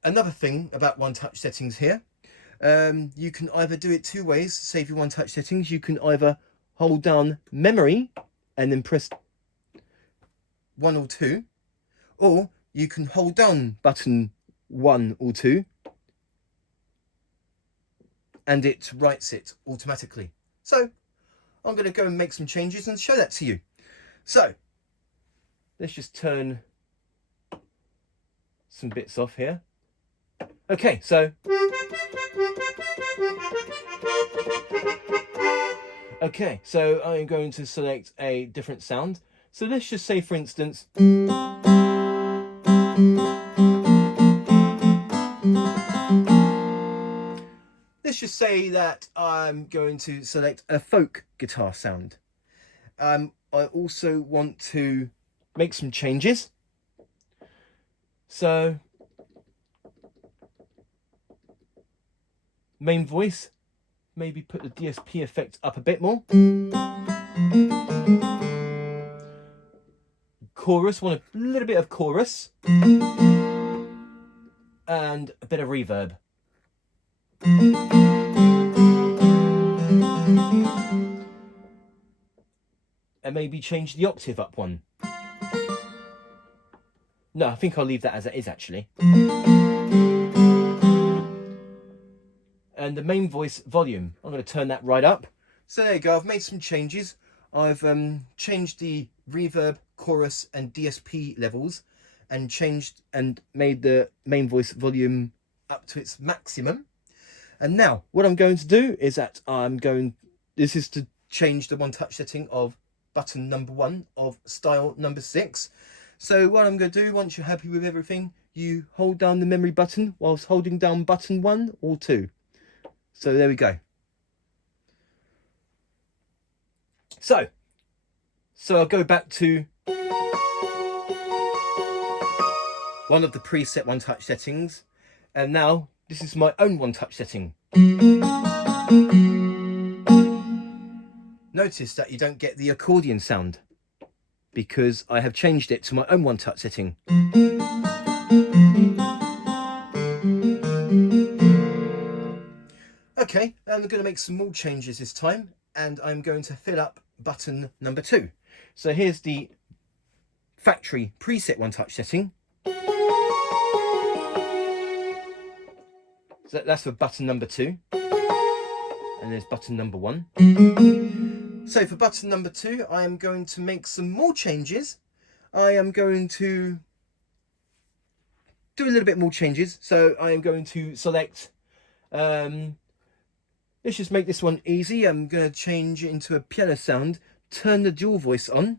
Another thing about one-touch settings here, you can either do it 2 ways to save your one-touch settings. You can either hold down memory and then press 1 or 2, or you can hold down button 1 or 2 and it writes it automatically. So I'm going to go and make some changes and show that to you. So let's just turn some bits off here. Okay, so I'm going to select a different sound. So let's just say, for instance, let's just say that I'm going to select a folk guitar sound. I also want to make some changes. So main voice, maybe put the DSP effect up a bit more. Chorus, want a little bit of chorus. And a bit of reverb. And maybe change the octave up 1. No, I think I'll leave that as it is actually. And the main voice volume, I'm going to turn that right up. So there you go, I've made some changes. I've changed the reverb, chorus and DSP levels and made the main voice volume up to its maximum. And now what I'm going to do is that this is to change the one-touch setting of button number 1 of style number 6. So what I'm going to do, once you're happy with everything, you hold down the memory button whilst holding down button 1 or 2. So there we go. So I'll go back to one of the preset one-touch settings, and now this is my own one-touch setting. Notice that you don't get the accordion sound because I have changed it to my own one-touch setting. Okay, I'm going to make some more changes this time, and I'm going to fill up button number 2. So here's the factory preset one touch setting. So that's for button number 2, and there's button number 1. So for button number 2, I am going to make some more changes. I am going to do a little bit more changes. So I am going to select, let's just make this one easy. I'm going to change it into a piano sound, turn the dual voice on.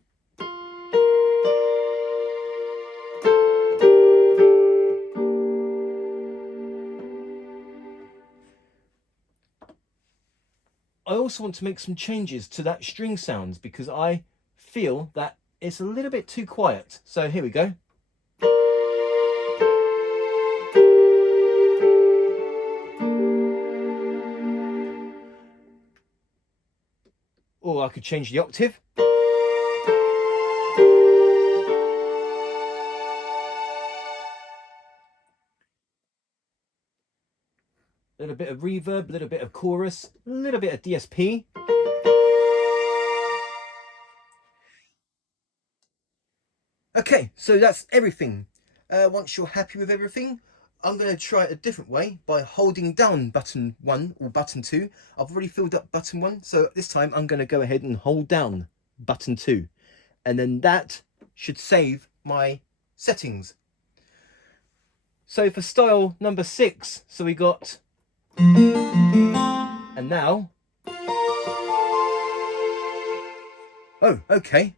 I also want to make some changes to that string sounds because I feel that it's a little bit too quiet. So here we go. Or I could change the octave. A little bit of reverb, a little bit of chorus, a little bit of DSP. Okay, so that's everything. Once you're happy with everything, I'm going to try it a different way by holding down button 1 or button 2. I've already filled up button 1, so this time I'm going to go ahead and hold down button 2. And then that should save my settings. So for style number 6, so we got... And now... Oh, okay.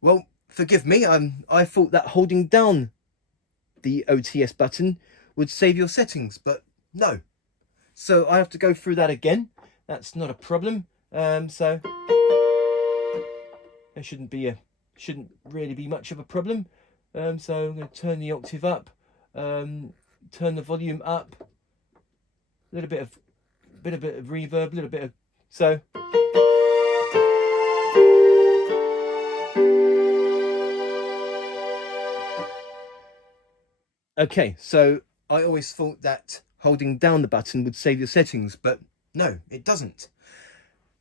Well, forgive me, I thought that holding down the OTS button would save your settings, but no. So I have to go through that again. That's not a problem. So there shouldn't really be much of a problem. So I'm going to turn the octave up, turn the volume up, a little bit of reverb, a little bit of so. Okay, so I always thought that holding down the button would save your settings, but no, it doesn't.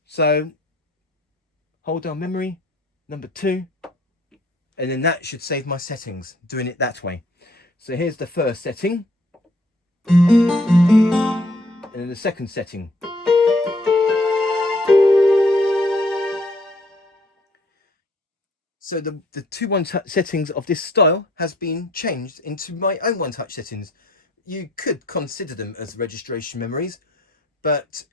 So hold down memory, number 2, and then that should save my settings, doing it that way. So here's the first setting, and then the second setting. So the 2 one-touch settings of this style has been changed into my own one-touch settings. You could consider them as registration memories, but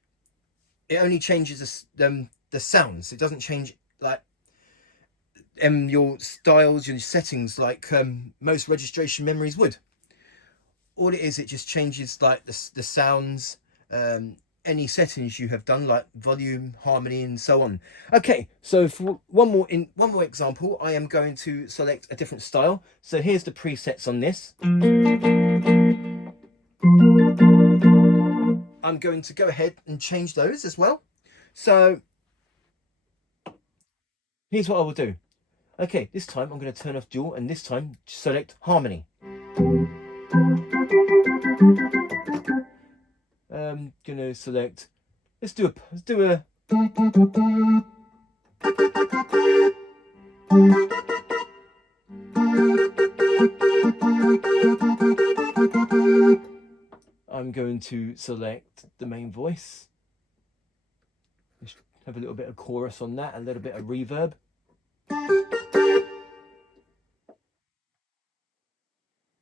it only changes the sounds. It doesn't change like your styles, your settings like most registration memories would. All it is, it just changes like the sounds, any settings you have done, like volume, harmony, and so on. Okay, so for one more example, I am going to select a different style. So here's the presets on this. I'm going to go ahead and change those as well. So here's what I will do. Okay, this time I'm going to turn off dual, and this time select harmony. I'm gonna select. Let's do a. I'm going to select the main voice. Let's have a little bit of chorus on that, a little bit of reverb.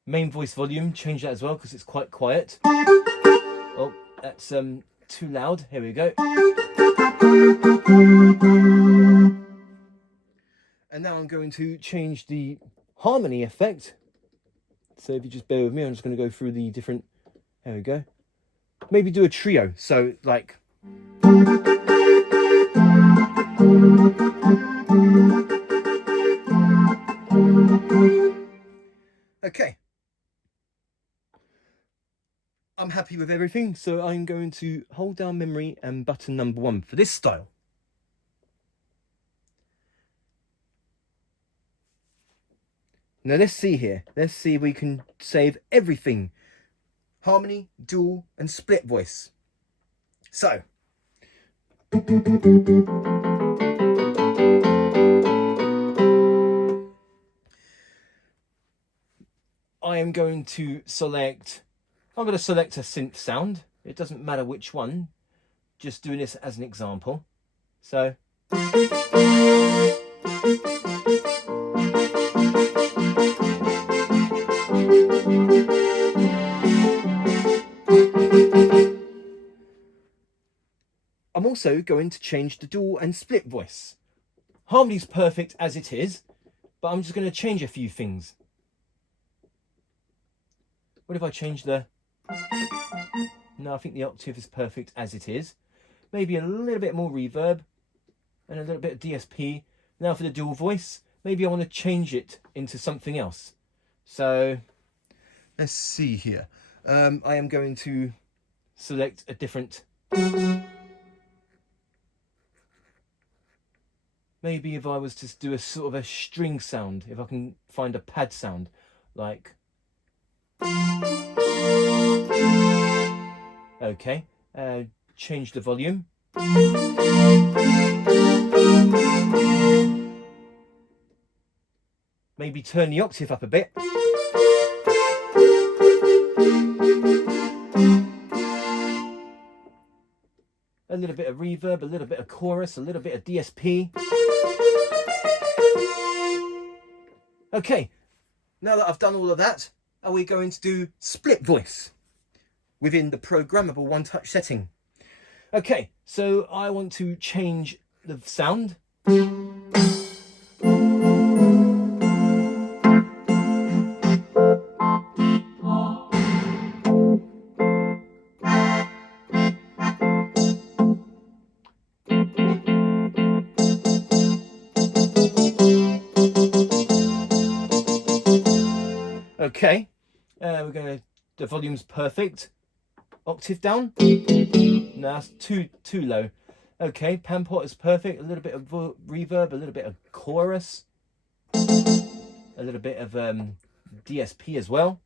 Main voice volume, change that as well because it's quite quiet. Oh, that's too loud. Here we go. And now I'm going to change the harmony effect. So if you just bear with me, I'm just going to go through the different. There we go. Maybe do a trio. So like. Okay. I'm happy with everything, so I'm going to hold down memory and button number 1 for this style. Now let's see here. Let's see if we can save everything. Harmony, dual, and split voice. So I am going to select, I'm going to select a synth sound. It doesn't matter which one, just doing this as an example. So I'm also going to change the dual and split voice. Harmony's perfect as it is, but I'm just going to change a few things. What if I change the... No, I think the octave is perfect as it is. Maybe a little bit more reverb and a little bit of DSP. Now for the dual voice, maybe I want to change it into something else. So let's see here. I am going to select a different... Maybe if I was to do a sort of a string sound, if I can find a pad sound, like... Okay, change the volume. Maybe turn the octave up a bit. A little bit of reverb, a little bit of chorus, a little bit of DSP. Okay, now that I've done all of that, are we going to do split voice within the programmable one-touch setting? Okay, so I want to change the sound. Okay, we're going to, the volume's perfect. Octave down. No, that's too low. Okay, pan pot is perfect. A little bit of reverb, a little bit of chorus, a little bit of DSP as well,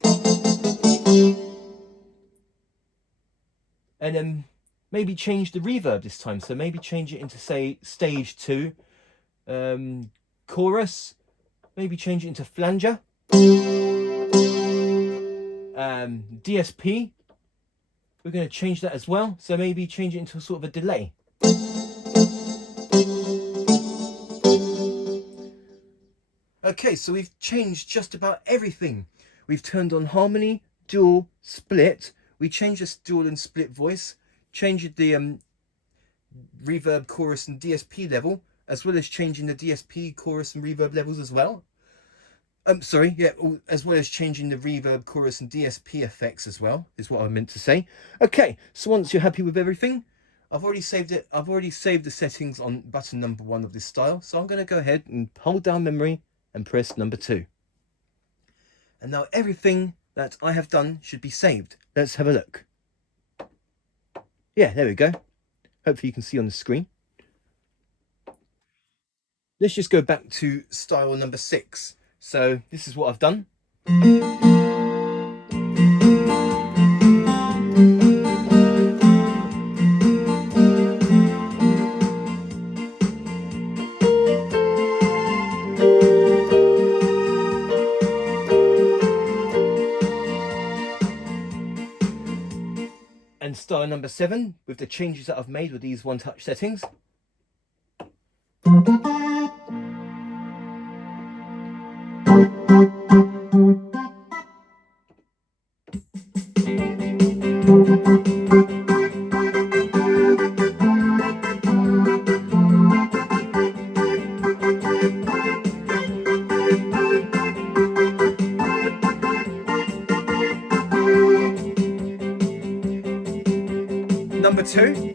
and then maybe change the reverb this time. So maybe change it into, say, stage 2, chorus. Maybe change it into flanger. DSP, we're going to change that as well, so maybe change it into a sort of a delay. Okay, so we've changed just about everything. We've turned on harmony, dual, split. We changed this dual and split voice, changed the reverb, chorus and DSP level, as well as changing the DSP, chorus and reverb levels as well. Sorry, yeah, as well as changing the reverb, chorus and DSP effects as well, is what I meant to say. Okay, so once you're happy with everything, I've already saved it. I've already saved the settings on button number 1 of this style. So I'm going to go ahead and hold down memory and press number 2. And now everything that I have done should be saved. Let's have a look. Yeah, there we go. Hopefully you can see on the screen. Let's just go back to style number 6. So this is what I've done. And style number 7 with the changes that I've made with these one-touch settings. Number 2.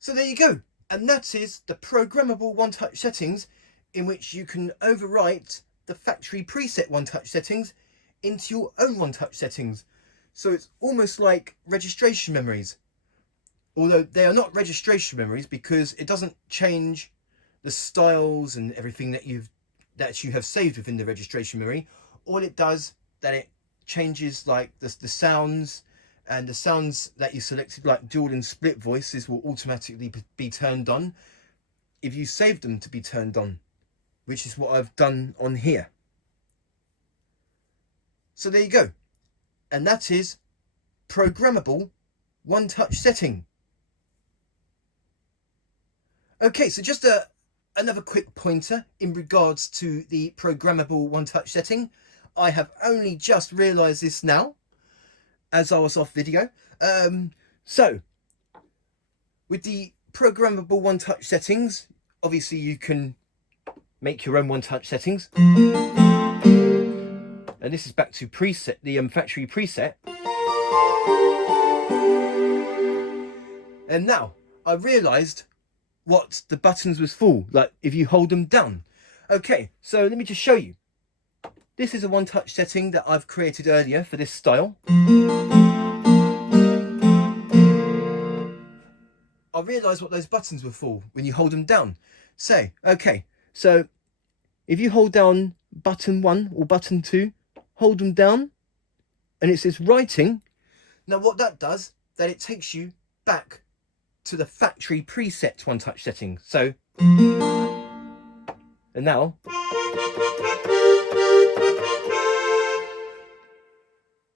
So there you go. And and that is the programmable one-touch settings, in which you can overwrite the factory preset one-touch settings into your own one-touch settings. So it's almost like registration memories, although they are not registration memories because it doesn't change the styles and everything that you have saved within the registration memory. All it does, that it changes like the sounds, and the sounds that you selected, like dual and split voices, will automatically be turned on if you save them to be turned on, which is what I've done on here. So there you go, and that is programmable one-touch setting. Okay, so just another quick pointer in regards to the programmable one-touch setting. I have only just realised this now, as I was off video. So, with the programmable one-touch settings, obviously you can make your own one-touch settings. And this is back to preset, the factory preset. And now, I realised what the buttons was for, like if you hold them down. Okay, so let me just show you. This is a one-touch setting that I've created earlier for this style. I realised what those buttons were for when you hold them down. So, okay, so if you hold down button 1 or button 2, hold them down, and it says writing. Now what that does, that it takes you back to the factory preset one-touch setting. So, and now,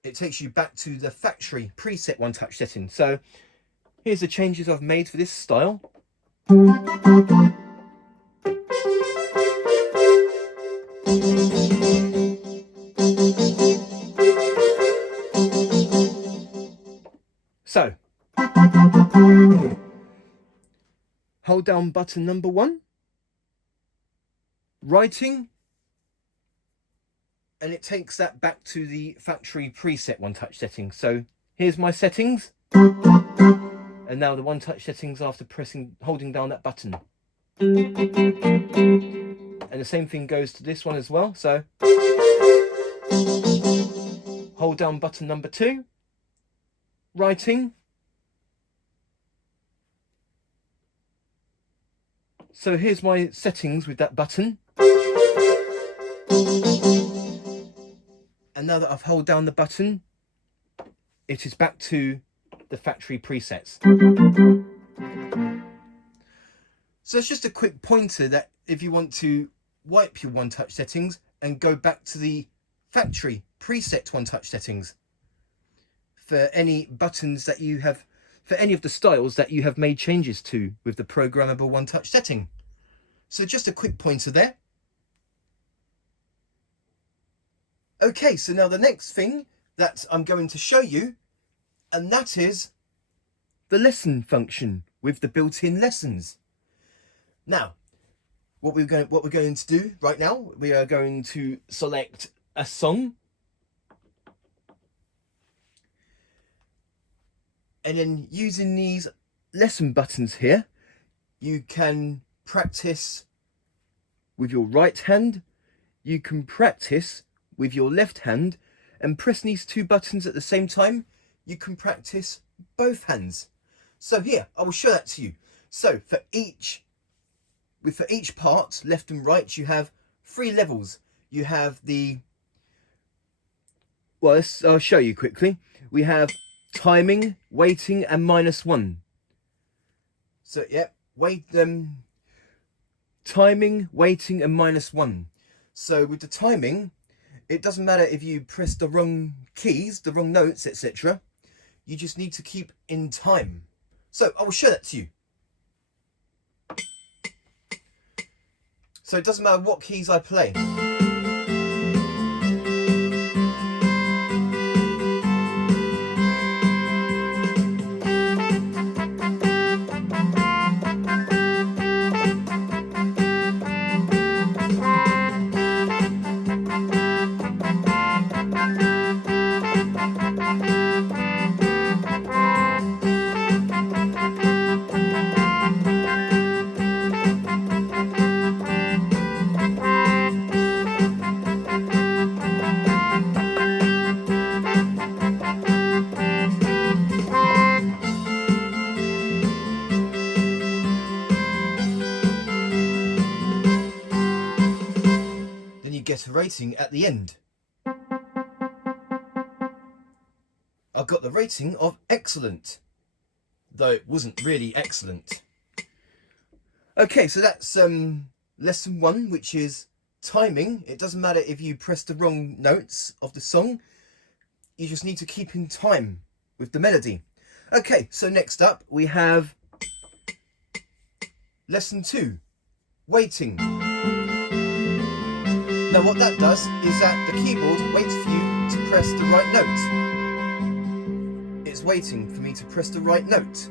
it takes you back to the factory preset one-touch setting. So here's the changes I've made for this style. So, hold down button number 1, writing, and it takes that back to the factory preset one-touch setting. So here's my settings, and now the one-touch settings after holding down that button. And the same thing goes to this one as well. So hold down button number 2, writing. So here's my settings with that button. And now that I've held down the button, it is back to the factory presets. So it's just a quick pointer that if you want to wipe your one-touch settings and go back to the factory preset one-touch settings for any buttons that you have, for any of the styles that you have made changes to with the programmable one-touch setting. So just a quick pointer there. Okay, so now the next thing that I'm going to show you, and that is the lesson function with the built-in lessons. Now, what we're going to do right now, we are going to select a song, and then using these lesson buttons here, you can practice with your right hand, you can practice with your left hand, and pressing these 2 buttons at the same time, you can practice both hands. So here, I will show that to you. So for each part, left and right, you have 3 levels. You have the, well, I'll show you quickly. We have timing, waiting, and -1. So yeah, timing, waiting, and -1. So with the timing, it doesn't matter if you press the wrong keys, the wrong notes, etc. You just need to keep in time. So I will show that to you. So it doesn't matter what keys I play. get a rating at the end. I got the rating of excellent, though it wasn't really excellent. Okay, so that's lesson 1, which is timing. It doesn't matter if you press the wrong notes of the song, you just need to keep in time with the melody. Okay, so next up we have lesson 2, waiting. Now what that does is that the keyboard waits for you to press the right note. It's waiting for me to press the right note.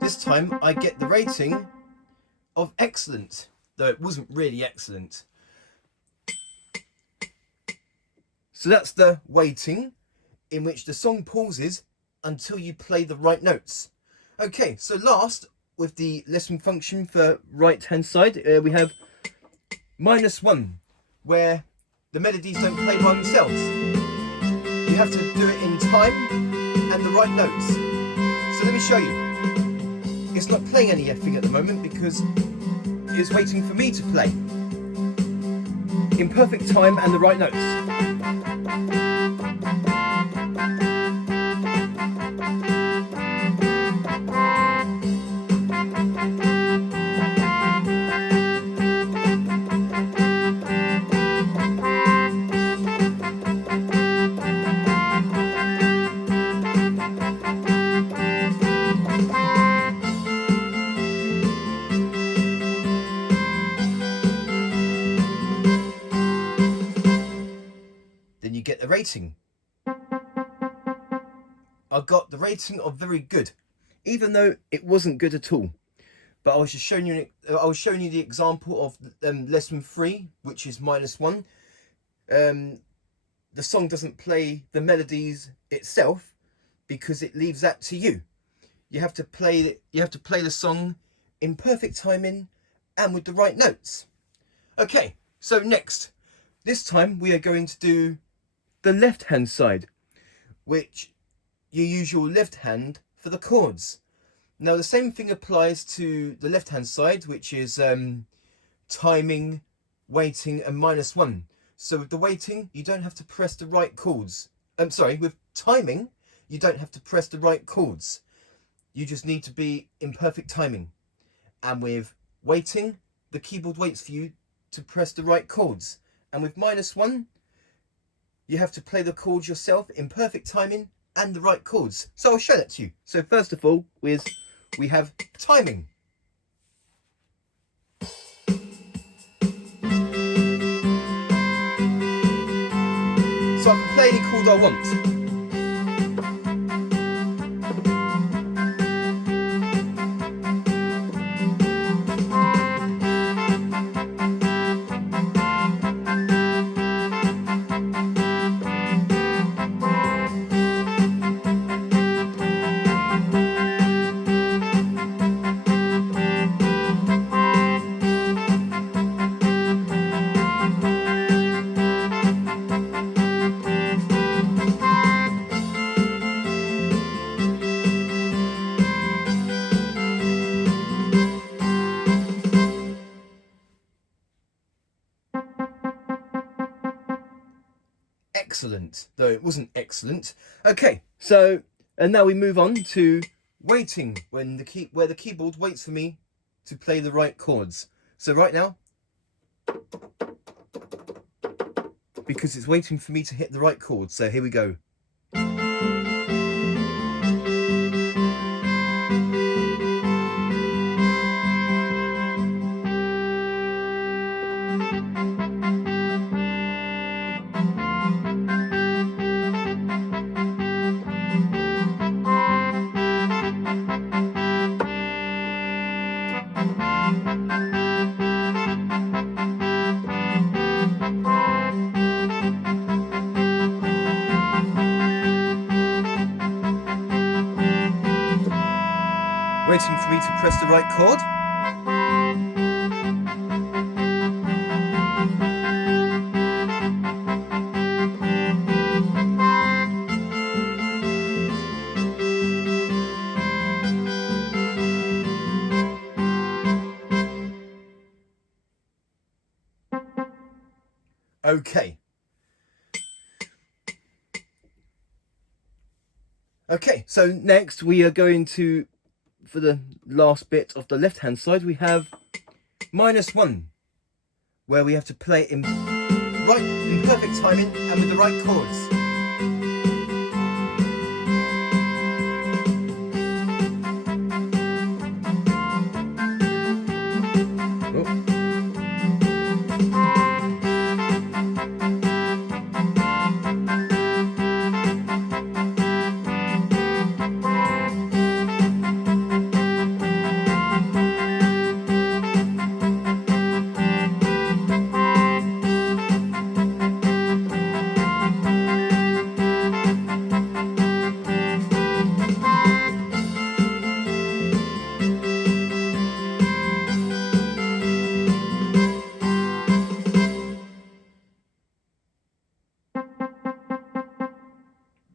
This time I get the rating of excellent, though it wasn't really excellent. So that's the waiting, in which the song pauses until you play the right notes. Okay, so last, with the lesson function for right hand side, we have -1, where the melodies don't play by themselves. You have to do it in time and the right notes. So let me show you. It's not playing anything at the moment because it's waiting for me to play in perfect time and the right notes. Then you get the rating. I got the rating of very good, even though it wasn't good at all. But I was just showing you. I was showing you the example of lesson 3, which is -1. The song doesn't play the melodies itself because it leaves that to you. You have to play. You have to play the song in perfect timing and with the right notes. Okay, so next, this time we are going to do the left hand side, which you use your left hand for the chords. Now the same thing applies to the left hand side, which is timing, waiting and -1. So with the waiting, you don't have to press the right chords. With timing, you don't have to press the right chords. You just need to be in perfect timing. And with waiting, the keyboard waits for you to press the right chords. And with -1, you have to play the chords yourself in perfect timing and the right chords. So I'll show that to you. So first of all, we have timing. So I can play any chord I want. Excellent, though it wasn't excellent. Okay, so and now we move on to waiting, where the keyboard waits for me to play the right chords. So right now, because it's waiting for me to hit the right chords. So here we go. right chord. Okay. Okay, so next we are going to, for the last bit of the left hand side, we have -1, where we have to play it in perfect timing and with the right chords.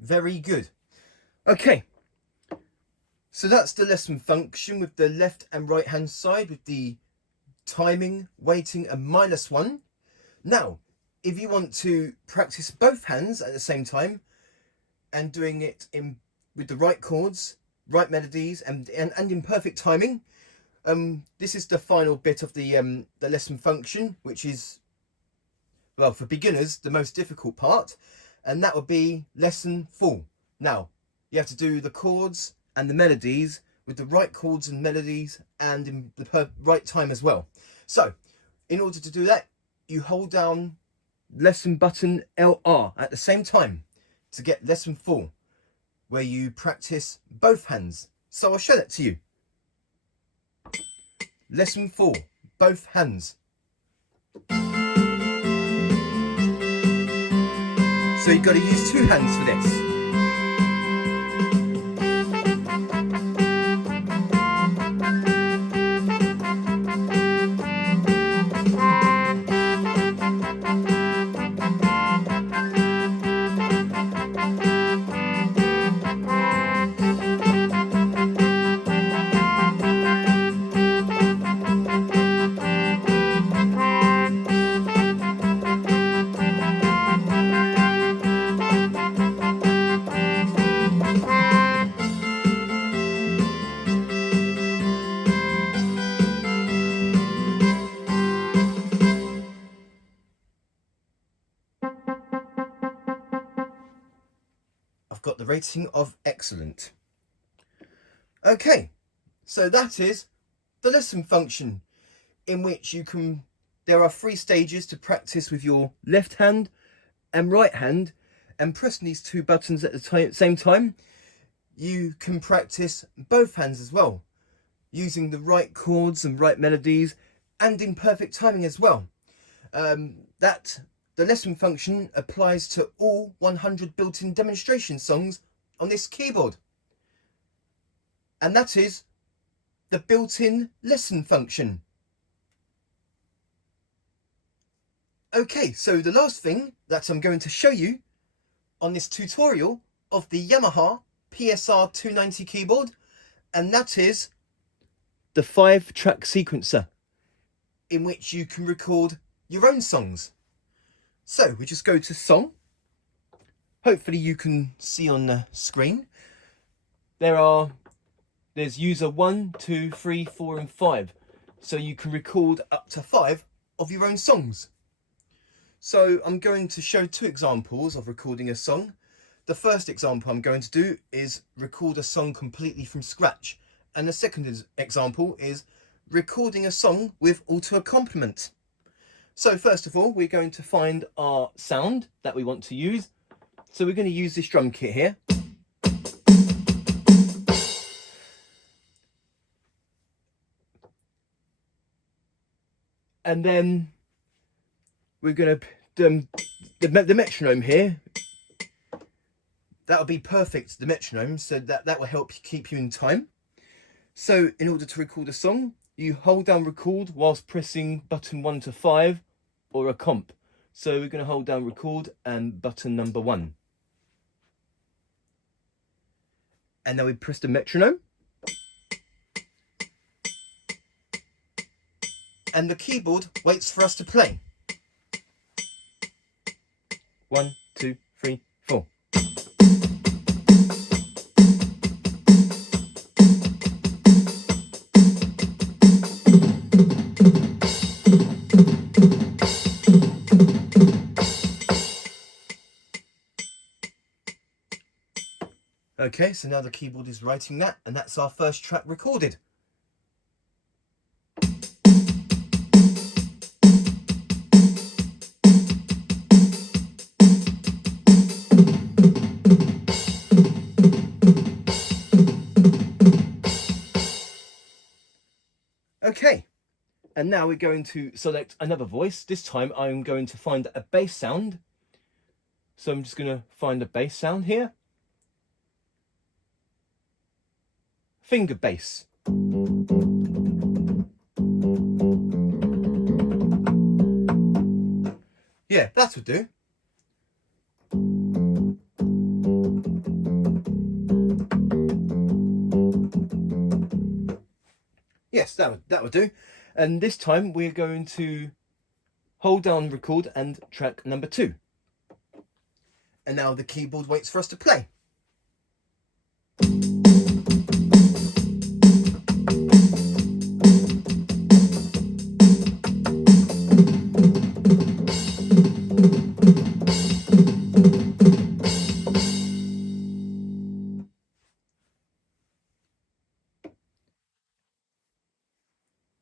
Very good. Okay, so that's the lesson function with the left and right hand side with the timing, weighting and -1. Now, if you want to practice both hands at the same time and doing it with the right chords, right melodies and in perfect timing, this is the final bit of the lesson function, which is, well, for beginners, the most difficult part, and that would be lesson 4. Now, you have to do the chords and the melodies with the right chords and melodies and in the right time as well. So, in order to do that, you hold down lesson button LR at the same time to get lesson 4, where you practice both hands. So I'll show that to you. Lesson 4, both hands. So you've got to use 2 hands for this. I've got the rating of excellent. Okay, so that is the lesson function, in which there are 3 stages to practice with your left hand and right hand, and pressing these 2 buttons at the same time. You can practice both hands as well, using the right chords and right melodies and in perfect timing as well. The lesson function applies to all 100 built-in demonstration songs on this keyboard. And that is the built-in lesson function. Okay, so the last thing that I'm going to show you on this tutorial of the Yamaha PSR-290 keyboard, and that is the 5-track sequencer, in which you can record your own songs. So we just go to song. Hopefully you can see on the screen. There's user 1, 2, 3, 4 and 5. So you can record up to 5 of your own songs. So I'm going to show 2 examples of recording a song. The first example I'm going to do is record a song completely from scratch. And the second example is recording a song with auto accompaniment. So first of all, we're going to find our sound that we want to use. So we're going to use this drum kit here. And then we're going to, the metronome here, that'll be perfect, the metronome, so that will help keep you in time. So in order to record a song, you hold down record whilst pressing button 1 to 5 or a comp. So we're going to hold down record and button number 1. And now we press the metronome. And the keyboard waits for us to play. 1, 2, 3, 4. Okay, so now the keyboard is writing that, and that's our first track recorded. Okay, and now we're going to select another voice. This time I'm going to find a bass sound. So I'm just going to find a bass sound here. Finger bass. Yeah, that would do. Yes, that would do. And this time we're going to hold down record and track number 2. And now the keyboard waits for us to play.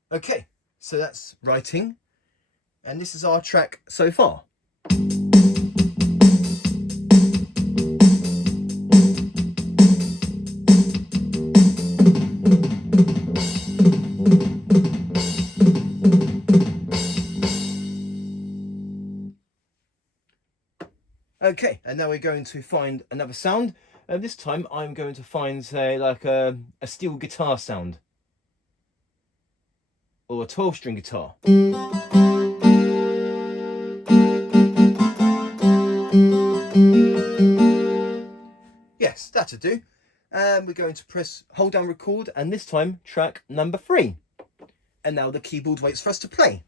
Okay, so that's writing, and this is our track so far. Okay, and now we're going to find another sound, and this time I'm going to find, say, like a steel guitar sound. Or a 12-string guitar. Yes, that'll do. And we're going to hold down record, and this time track number 3. And now the keyboard waits for us to play.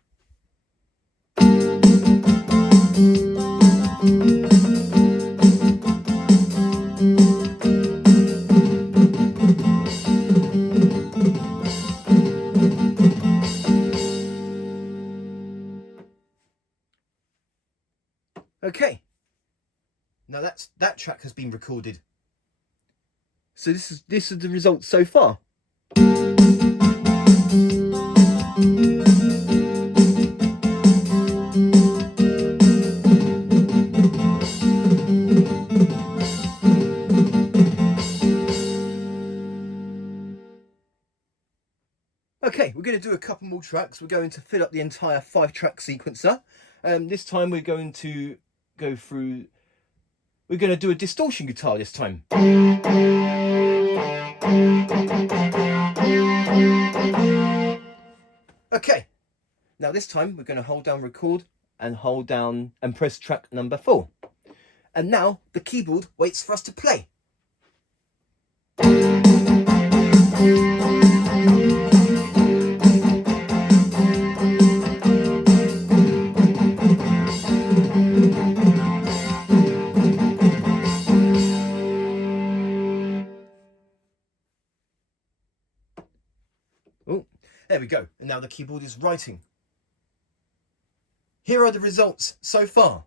Okay, now that track has been recorded. So this is the results so far. Okay, we're going to do a couple more tracks. We're going to fill up the entire 5-track sequencer. This time we're going to go through. We're going to do a distortion guitar this time. Okay, now this time we're going to hold down record and hold down and press track number 4. And now the keyboard waits for us to play. Oh, there we go. And now the keyboard is writing. Here are the results so far.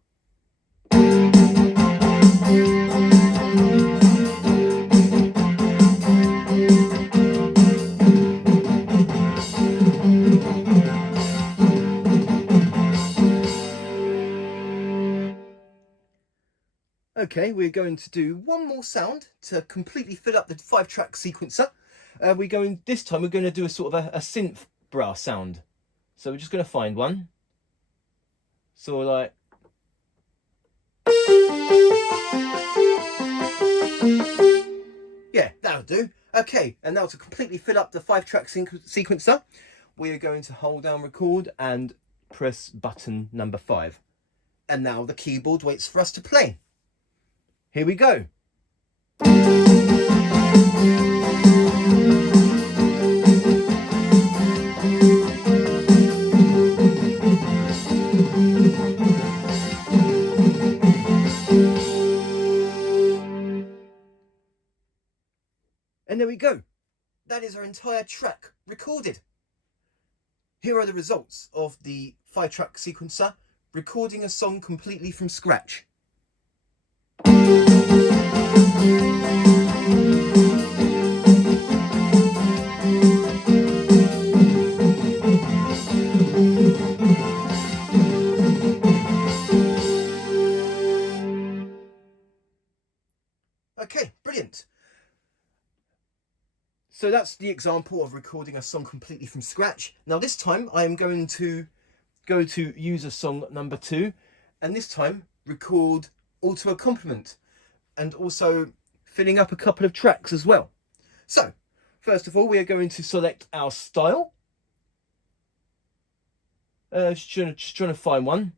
Okay, we're going to do one more sound to completely fill up the 5-track sequencer. This time we're going to do a sort of a synth brass sound. So we're just going to find one. So like. Yeah, that'll do. Okay, and now to completely fill up the 5-track sequencer, we are going to hold down record and press button number 5. And now the keyboard waits for us to play. Here we go. And there we go. That is our entire track recorded. Here are the results of the 5-track sequencer recording a song completely from scratch. Okay, brilliant. So that's the example of recording a song completely from scratch. Now this time I am going to go to user song number 2, and this time record auto accompaniment and also filling up a couple of tracks as well. So first of all, we are going to select our style. Just trying to find one.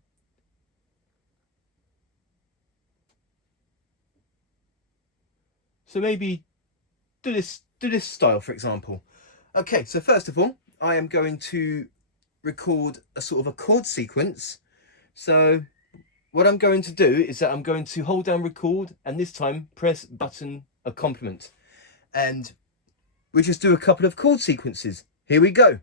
So maybe do this style, for example. Okay, so first of all, I am going to record a sort of a chord sequence. So what I'm going to do is that I'm going to hold down record and this time press button accompaniment. And we just do a couple of chord sequences. Here we go.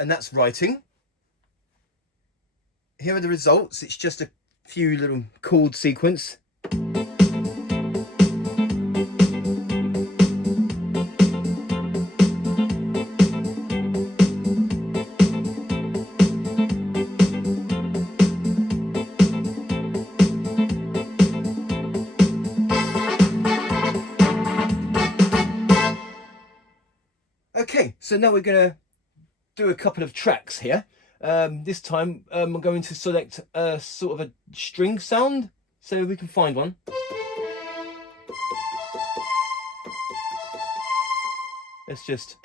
And that's writing. Here are the results. It's just a few little chord sequence. Okay, so now we're going to do a couple of tracks here. This time I'm going to select a sort of a string sound, so we can find one. Let's just...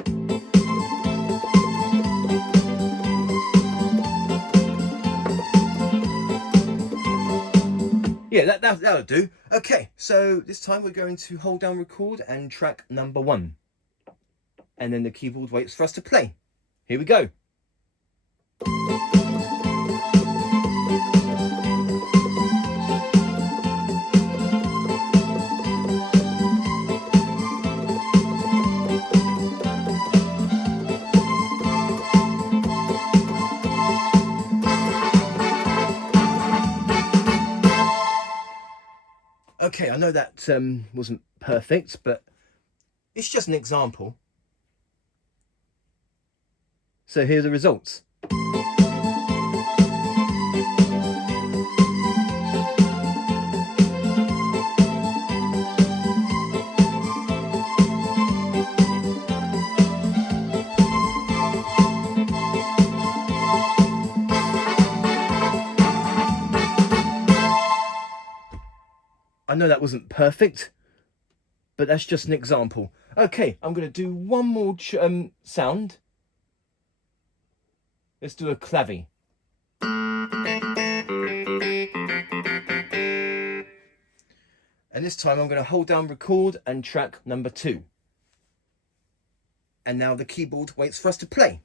Yeah, that'll do. Okay, so this time we're going to hold down record and track number 1. And then the keyboard waits for us to play. Here we go. Okay, I know that wasn't perfect, but it's just an example. So here are the results. I know that wasn't perfect, but that's just an example. Okay, I'm going to do one more sound. Let's do a clavy. And this time I'm going to hold down record and track number 2. And now the keyboard waits for us to play.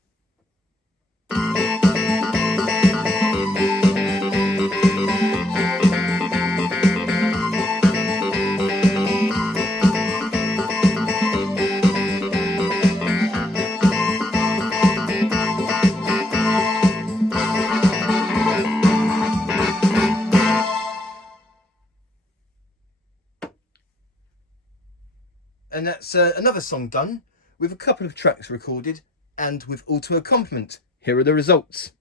And that's another song done with a couple of tracks recorded and with auto accompaniment. Here are the results.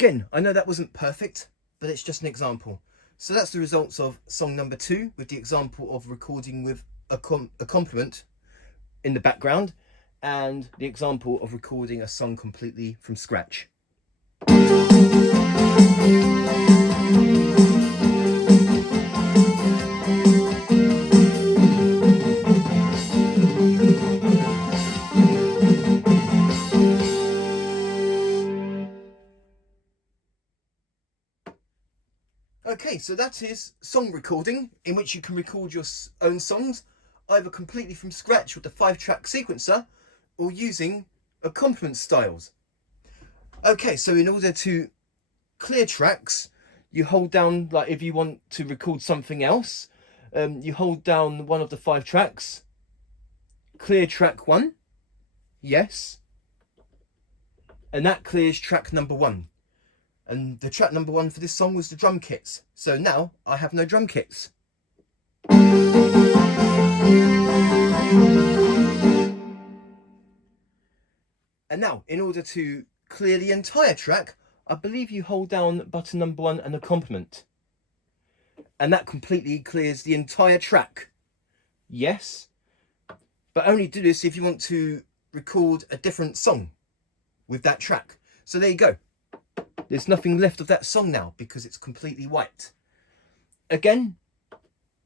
Again, I know that wasn't perfect, but it's just an example. So that's the results of song number 2, with the example of recording with a complement in the background, and the example of recording a song completely from scratch. Okay, so that is song recording, in which you can record your own songs either completely from scratch with the 5-track sequencer or using accompaniment styles. Okay, so in order to clear tracks, you hold down, like if you want to record something else, you hold down one of the 5 tracks, clear track 1, yes, and that clears track number 1. And the track number 1 for this song was the drum kits. So now I have no drum kits. And now, in order to clear the entire track, I believe you hold down button number 1 and accompaniment. And that completely clears the entire track. Yes, but only do this if you want to record a different song with that track. So there you go. There's nothing left of that song now because it's completely wiped. Again,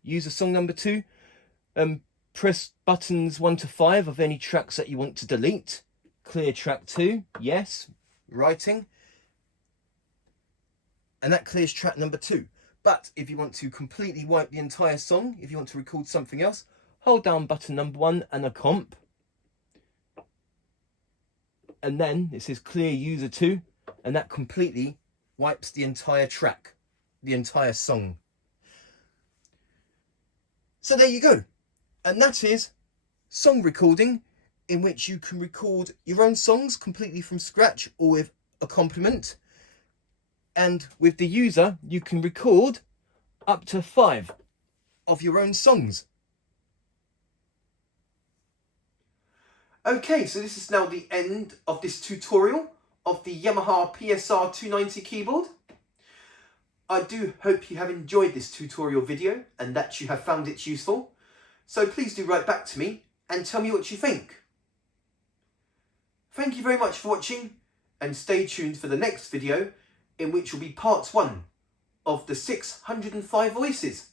use a song number 2. Press buttons 1 to 5 of any tracks that you want to delete. Clear track 2, yes, writing. And that clears track number 2. But if you want to completely wipe the entire song, if you want to record something else, hold down button number 1 and a comp. And then it says clear user 2. And that completely wipes the entire track, the entire song. So there you go. And that is song recording, in which you can record your own songs completely from scratch or with accompaniment. And with the user, you can record up to 5 of your own songs. Okay, so this is now the end of this tutorial of the Yamaha PSR-290 keyboard. I do hope you have enjoyed this tutorial video and that you have found it useful. So please do write back to me and tell me what you think. Thank you very much for watching, and stay tuned for the next video, in which will be part 1 of the 605 voices.